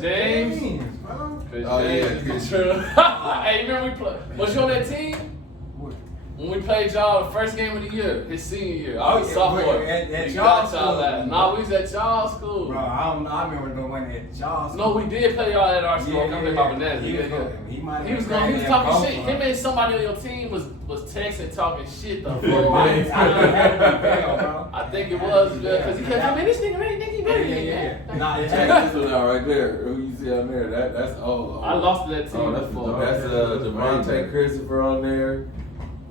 James? bro. Oh, yeah, Chris. True. Hey, you remember we played? Was you on that team? What? When we played y'all the first game of the year, his senior year. I was Oh, yeah, sophomore. wait, at We y'all got y'all school. last. Nah, we was at y'all school. Bro, I don't know. I remember the one at y'all. No, we did play y'all at our school. Yeah, I'm talking yeah, about yeah. Bananas. He Yeah, was yeah. going- he might have He was been going. He was crazy talking at shit. both Him and somebody on your team was texting, talking shit the whole Yeah, night. bro. I think it was because he kept telling me this nigga really think he Yeah, better yeah, than yeah. that. Nah, Check yeah. this one out right there. Who you see on there? That's old. I lost to that team Oh, that's before. the dog. That's Devontae Christopher on there.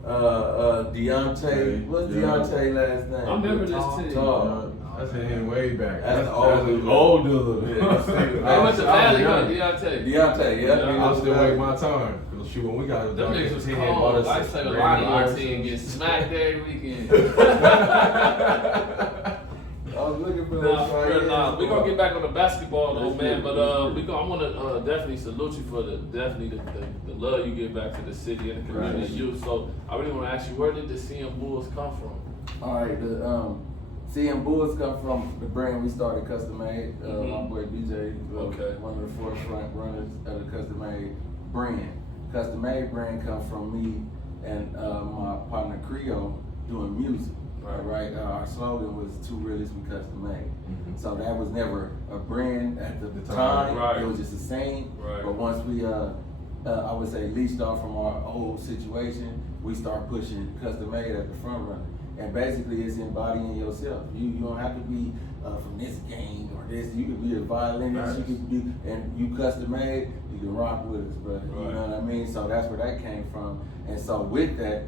Deontay. What's Yeah. Deontay last name? I remember this team. Tall. That's him way back. That's That's old an dude. old dude. Yeah. They went to Valley, huh? Deontay. Deontay, yeah. Yeah, I was still waiting my time. Shoot, when we got Them niggas was 10, cold. bought us I played a Randy lot of our Iverson. team, get smacked every weekend. I was looking for Nah, that. for real, nah. We gonna get back on the basketball though, man. But I want to definitely salute you for the love you give back to the city and the community Right. youth. So I really want to ask you, where did the CM Bulls come from? All right, the CM Bulls come from the brand we started, Custom Made. My Mhm. boy BJ, Okay. one of the forefront runners of the Custom Made brand. Custom Made brand comes from me and my partner Creo doing music. Right. Our slogan was "Two Realists we Custom Made." Mhm. So that was never a brand at the The time. time, right. It was just a saying. Right. But once we, I would say, leashed off from our old situation, we start pushing Custom Made at the front runner. And basically, it's embodying yourself. You don't have to be from this gang or this. You could be a violinist. You could be, and you custom made. You can rock with us, brother. Right. You know what I mean? So that's where that came from. And so with that,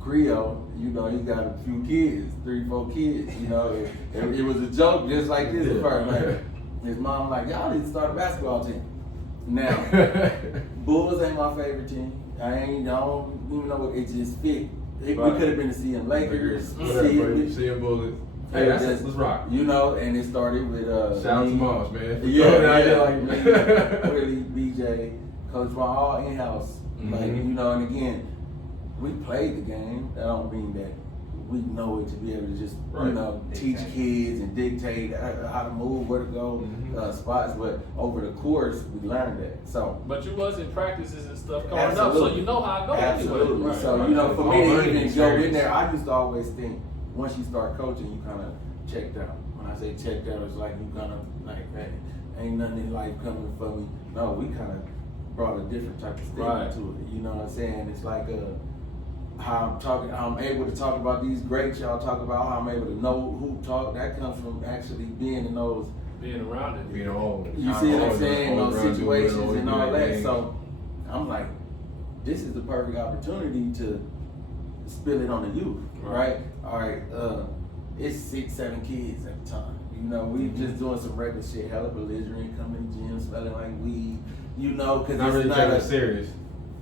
Creole, you know, he got a few kids, 3-4 kids. You know, it was a joke just like this at first. Like, his mom like, y'all need to start a basketball team. Now, Bulls ain't my favorite team. I don't even know it just fit. We could have been the CM Lakers, CM Bulls. Hey, let's rock. You know, and it started with shout out to Moss, man. Willie, BJ, Coach Ron, all in-house. Like, you know, and again, we played the game. That don't mean that we know it to be able to just, you know, teach kids and dictate how to move, where to go, spots. But over the course, we learned that. So, but you was in practices and stuff coming up, so you know how I go. Absolutely. Anyway. Right, So right. you know, for me to even go in experience. there, I used to always think once you start coaching, you kind of checked out. When I say checked out, it's like you kind of like, hey, ain't nothing in life coming for me. No, we kind of brought a different type of stigma to it. You know what I'm saying? It's like how I'm able to talk about these greats y'all talk about, how I'm able to know who talk. That comes from actually being in those, being around it. Being old. you see what I'm saying, those situations and all that. Games. So I'm like, this is the perfect opportunity to spill it on the youth, right? All right, it's 6-7 kids at the time. You know, we just doing some regular shit, hella belligerent, coming to the gym, smelling like weed. You know, because Not it's really not taking a, it serious.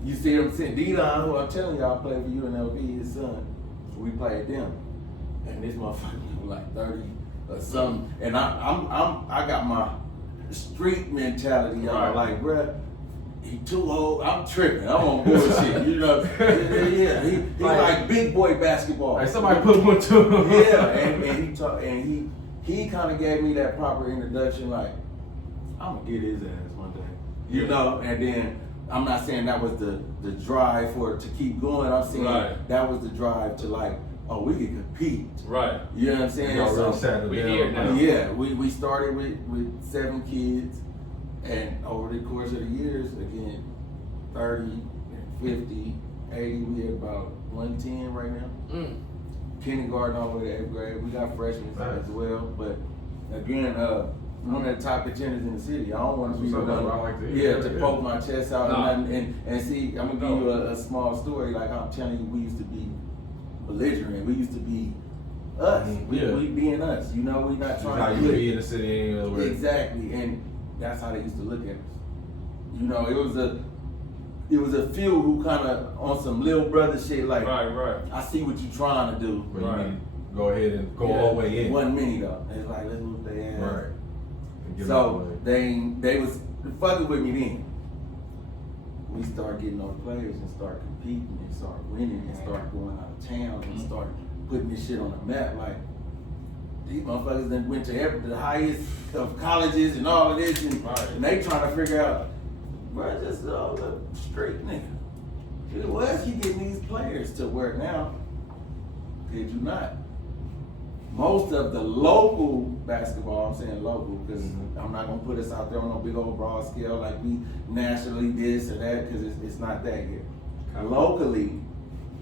you see what I'm saying? D-Don, who I'm telling y'all played for UNLV, his son, we played them. And this motherfucker was like 30 or something. And I got my street mentality, y'all. Like, bruh, he too old, I'm tripping. I'm on bullshit, you know. Yeah, he like big boy basketball. Like somebody put one to him. Yeah, and he talked, and he kind of gave me that proper introduction, like, I'm gonna get his ass one day, you know. And then I'm not saying that was the drive for it to keep going. I'm saying that was the drive to like, oh, we can compete. Right. You know what I'm saying? Y'all really So, settled we down. here now. yeah, we started with 7 kids, and over the course of the years, again, 30, 50, 80, we had about 110 right now. Kindergarten all the way to 8th grade. We got freshmen as well, but again, one of the top contenders in the city. I don't want to be the one, to poke my chest out and see. I'm gonna give you a small story. Like I'm telling you, we used to be belligerent. We used to be us. We being us. You know, we not trying how to you be in the city any other way. Exactly, and that's how they used to look at us. You know, it was a few who kind of on some little brother shit. Like, I see what you trying to do. But you need to go ahead and go all the way in. Wasn't many though. It's like let's move their ass. Right. So they was fucking with me then. We start getting those players and start competing and start winning and start going out of town and start putting this shit on the map. Like these motherfuckers then went to the highest of colleges and all of this and they trying to figure out, bro, just the straight nigga. Where's he getting these players to work now? Did you not? Most of the local basketball, I'm saying local because I'm not going to put us out there on a big old broad scale like we nationally this or that because it's not that here. Locally,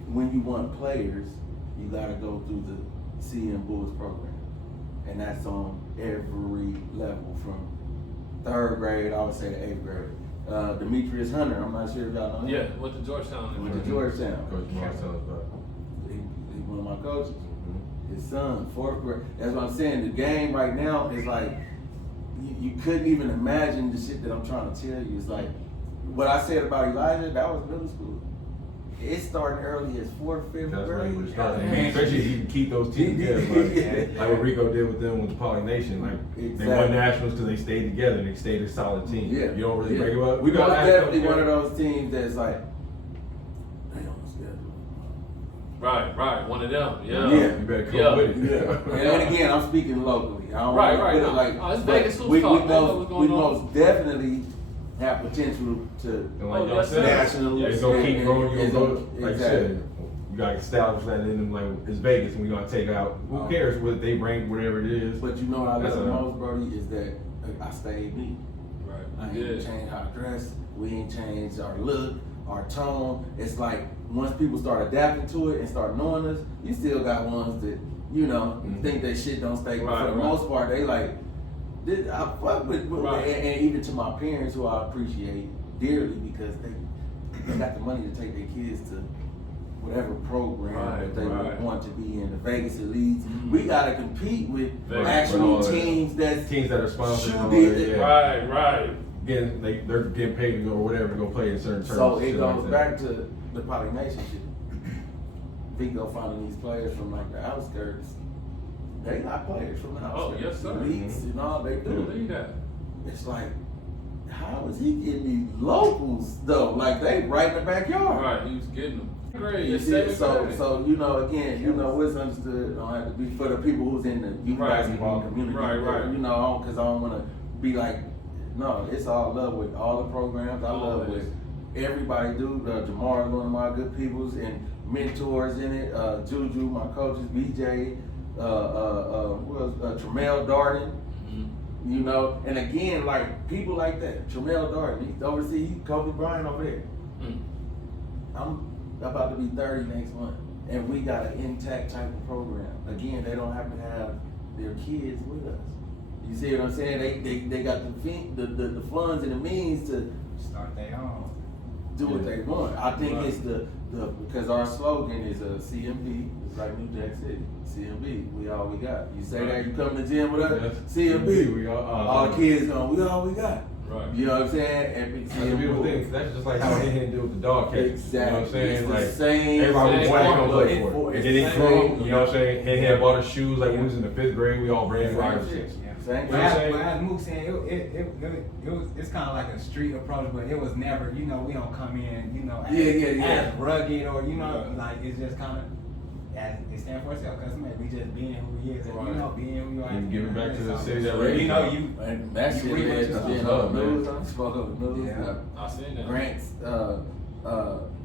when you want players, you got to go through the CM Bulls program. And that's on every level from 3rd grade, I would say to 8th grade. Demetrius Hunter, I'm not sure if y'all know him. Yeah, with the Georgetown. With the Georgetown. Coach Moss tell us about. He's one of my coaches. His son, 4th grade. That's what I'm saying. The game right now is like, you couldn't even imagine the shit that I'm trying to tell you. It's like, what I said about Elijah, that was middle school. It started early as 4th, 5th That's where grade. he was starting. Especially if you can keep those teams together. Like what Rico did with them with the Poly Nation. Like they won nationals because they stayed together and they stayed a solid team. Yeah. You don't really break them up. We got definitely one of those teams that's like, they on schedule. Right, one of them. Yeah. Yeah. You better come with it. Yeah. And again, I'm speaking locally. I don't Right. want to put it like, Oh, it's Vegas we hoops talk. we most definitely have potential to And like y'all yes, said, national. it's gonna keep growing. You're gonna go, like you Exactly. said, you gotta establish that in them. Like it's Vegas, and we're gonna take out. Who cares what they bring, whatever it is. But you know what I That's love enough. most, Brody, is that I stayed me. I Right. ain't changed how I dress. We ain't changed our look. our tone. It's like once people start adapting to it and start knowing us, you still got ones that, you know, think that shit don't stay. But for the most part, they like, I fuck with, and even to my parents who I appreciate dearly because they got the money to take their kids to whatever program that they want to be in. The Vegas Elites. We gotta compete with actual teams that are sponsored. Right. Again, they're getting paid to go or whatever to go play in certain terms. So it goes back to the pollination shit. We go finding these players from like the outskirts. They got players from the outskirts. Oh, yes, sir. Elites and all they do. Believe that. It's like, how is he getting these locals though? Like they right in the backyard. Right, he was getting them. Great. You see, so you know, again, you know what's understood. Don't have to be for the people who's in the youth basketball community. Right. You know, because I don't want to be like, no, it's all love with all the programs. I love with everybody do. Jamar is one of my good peoples and mentors in it. Juju, my coaches, BJ, Tremel Darden. You know, and again, like people like that, Tremel Darden, he's overseas, Kobe Bryant over there. I'm about to be 30 next month, and we got an intact type of program. Again, they don't have to have their kids with us. You see what I'm saying? They got the funds and the means to start their own. Do what they want. I think it's the because our slogan is CMB. It's like New Jack City. CMB. We all we got. You say that you come to the gym with us. CMB. We all the kids going. We all we got. Right. You know what I'm saying? And that's a beautiful thing. That's just like how he did with the dog cage. Exactly. You know what I'm saying? It's like the same. everybody was wanting to play for it. It's And then he the grew. same. You know what I'm saying? He had bought his shoes like when we was in the 5th grade. We all ran 5 or 6. Same But as Mook said, it's kind of like a street approach, but it was never, you know, we don't come in, you know, as rugged or, you know, like it's just kind of, as it stands for itself, because man, we just being who we is, and you know, being who you are. And giving back to the city that raised you. You know, and that shit is on the news. I spoke on the news. I seen that. Grants,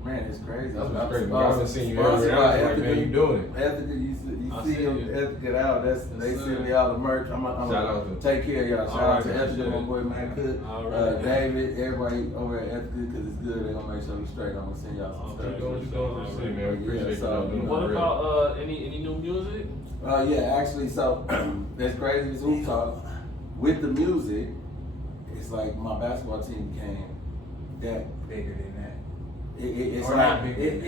man, it's crazy. That's crazy. I haven't seen you ever. Like, man, you doing it. Ethica, you see him, Ethica out. They send me all the merch. I'm gonna take care of y'all. Shout out to Ethica, my boy Matt Cook, David, everybody over at Ethica, because it's good. They're gonna make sure we straight. I'm gonna send y'all some stuff. Man, we appreciate you. What about any new music? Yeah, actually, so that's crazy as Hoop Talk. With the music, it's like my basketball team became that bigger than that. It's or like not it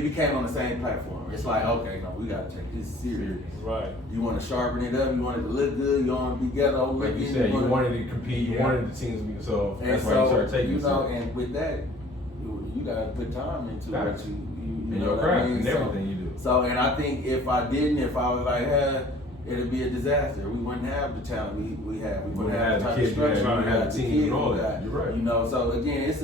became on the same platform. It's like, okay, no, we gotta take this serious. Right. You want to sharpen it up. You want it to look good. You want to be ghetto. Like you said, you wanted to compete. You wanted the teams to be so. That's why you started taking. You know, and with that, you gotta put time into what you and know your what craft I mean? and everything you do. So, and I think if I was like, it'd be a disaster. We wouldn't have the talent we have. We wouldn't have the type of structure. We wouldn't have the team and all that. You're right. You know, so again,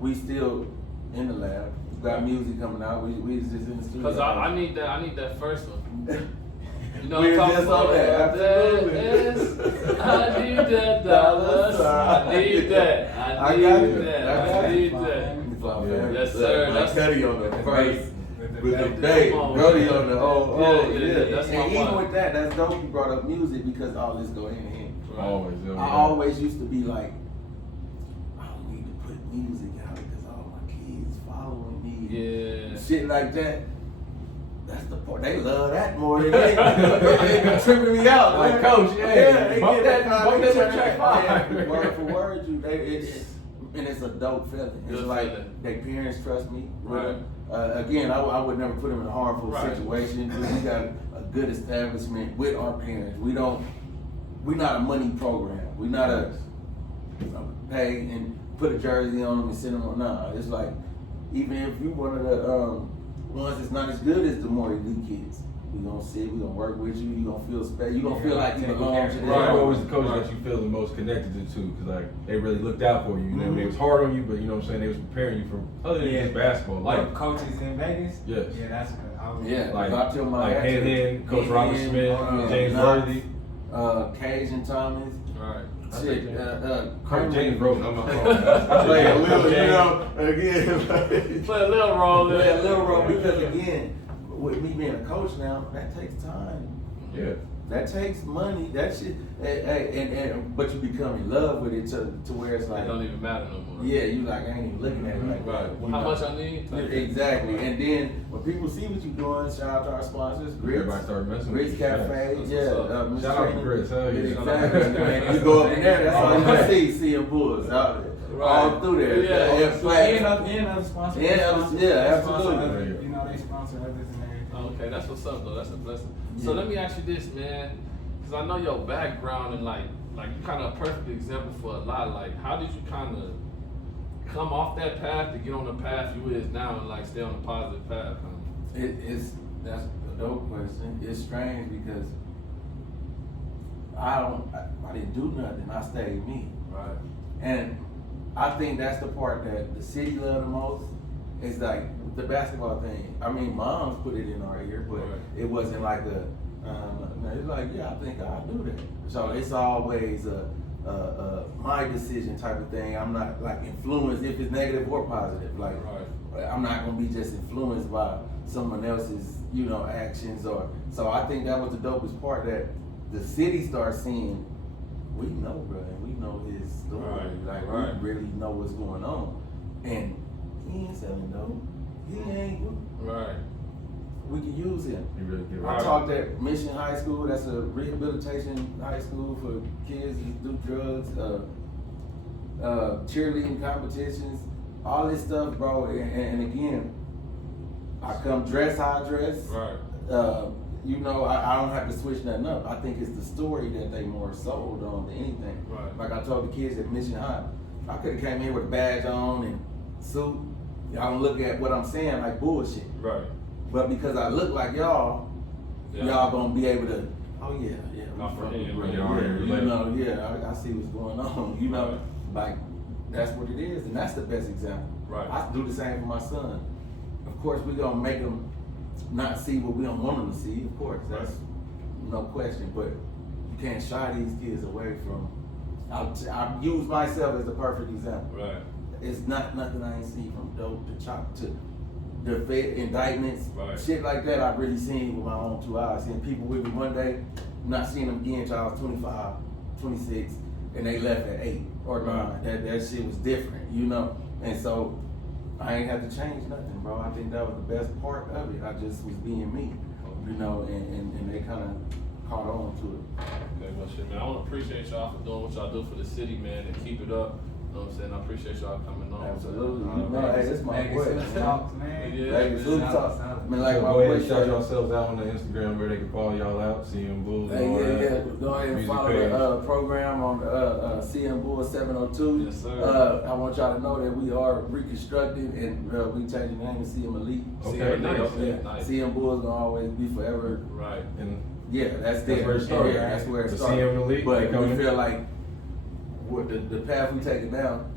we still in the lab. We got music coming out. We just in the studio. Cause I need that first one. You know, we're I'm just on that. Absolutely. I need that dollars. I need that. I need that. Yes, sir. That's Cuddy on the first. With the With day, Come on, Brody man. on the Yeah, that's my and even one. with that, that's dope. You brought up music because all this go hand in hand. Always. I always used to be like, I don't need to put music out because all my kids following me. Yeah. Shit like that. That's the part. They love that more than they be tripping me out. Like, coach, they bump get that kind track 5. Word for word, and it's a dope feeling. It's Good like feeling. their parents trust me. Right. Again, I would never put them in a harmful Right. situation. We got a good establishment with our parents. We're not a money program. We're not a pay and put a jersey on them and send them on. Nah, it's like even if you one of the ones that's not as good as the more elite kids, we gonna sit, we gonna work with you. You gonna feel special. You gonna feel like you belong to this. Right. Always the coach that you feel the most connected to, because like they really looked out for you. You know, they was hard on you, but you know what I'm saying, they was preparing you for other than just basketball. Like coaches in Vegas. Yes. Yeah, that's good. Like Hand Coach Robert Smith, James Worthy, Cajun Thomas. Right. Shit, Coach James Roden on my phone. I play a little, Play a little role play a little role because again, with me being a coach now, that takes time. Yeah. That takes money. That shit, but you become in love with it to where it's like It don't even matter no more. yeah, you like I ain't even looking at it like Right. that. Well, how much I need? Exactly. And then when people see what you're doing, shout out to our sponsors, Grits, Everybody start messing with Grits you. Cafe, That's yeah. what's up. Miss Shout out to Trina. Grits, hell yeah. Exactly. Man, you go up in there, that's all you gonna see Bulls all through there. Yeah. And other sponsors. Yeah, Sponsors, yeah, they sponsor absolutely. other- you know, they sponsor others and everything. Oh, okay, that's what's up though. That's a blessing. So Yeah. let me ask you this, man, because I know your background and like you kind of a perfect example for a lot. Like, how did you kind of come off that path to get on the path you is now and like stay on the positive path? That's a dope question. It's strange because I didn't do nothing. I stayed me. Right. And I think that's the part that the city love the most. It's like the basketball thing. I mean, moms put it in our ear, but Right. it wasn't like it's like, yeah, I think I'll do that. So it's always my decision type of thing. I'm not like influenced if it's negative or positive. Like, I'm not gonna be just influenced by someone else's, actions or. So I think that was the dopest part that the city starts seeing. We know, bro, and we know his story. Right. We really know what's going on, and he ain't selling dope. He ain't. Right. We can use him. You really get I right. taught at Mission High School. That's a rehabilitation high school for kids who do drugs, cheerleading competitions, all this stuff, bro. And again, I come dress how I dress. Right. I don't have to switch nothing up. I think it's the story that they more sold on than anything. Right. Like I told the kids at Mission High, I could have came here with a badge on and suit. Y'all don't look at what I'm saying like bullshit. Right. But because I look like y'all, y'all gonna be able to. Oh yeah. Comprehend, Right. right. I see what's going on. Like that's what it is, and that's the best example. Right. I do the same for my son. Of course, we gonna make him not see what we don't want him to see. Of course, that's no question. But you can't shy these kids away from. I use myself as the perfect example. Right. It's not nothing I ain't seen from dope to chop to the Fed indictments, Right. shit like that. I've really seen with my own 2 eyes. Seeing people with me one day, not seeing them again till I was 25, 26, and they left at 8 or 9. That shit was different, And so I ain't had to change nothing, bro. I think that was the best part of it. I just was being me, and they kind of caught on to it. Okay, well, shit, man. I want to appreciate y'all for doing what y'all do for the city, man, and keep it up. You know what I'm saying? I appreciate y'all coming on. Absolutely. Man. Hey, this my boy. Vegas man. Talks, man. Yeah. Vegas Hoop Solid, Talk. solid. I mean, like So my go ahead boy and shout said. yourselves out on the Instagram where they can follow y'all out, CM Bulls. and all that. Yeah. Go ahead and Music follow page. the program on CM Bull 702. Yes, sir. I want y'all to know that we are reconstructing and we changing the name to CM Elite. Okay, nice. Yeah. Nice. CM Bull is gonna always be forever. Right. And Yeah, that's there. where it started. Yeah, that's where it The started. CM Elite, But they we coming in? feel like what the path we taking down,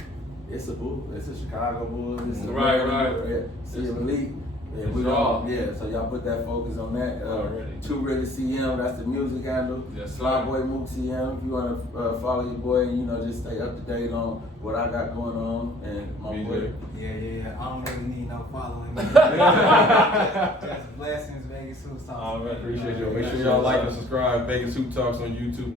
it's a Bull. It's a Chicago Bulls. It's a Right. Yeah, CM Elite. Yeah, It's we all. don't. Yeah, so y'all put that focus on that. Already. Two Really CM, that's the music handle. Yes, sir. Fly Boy Mook CM. If you wanna follow your boy and just stay up to date on what I got going on and my BJ. boy. Yeah. I don't really need no following. Just blessings, Vegas Hoop Talks. Alright, appreciate y'all. Make sure y'all like and subscribe. Vegas Hoop Talks on YouTube.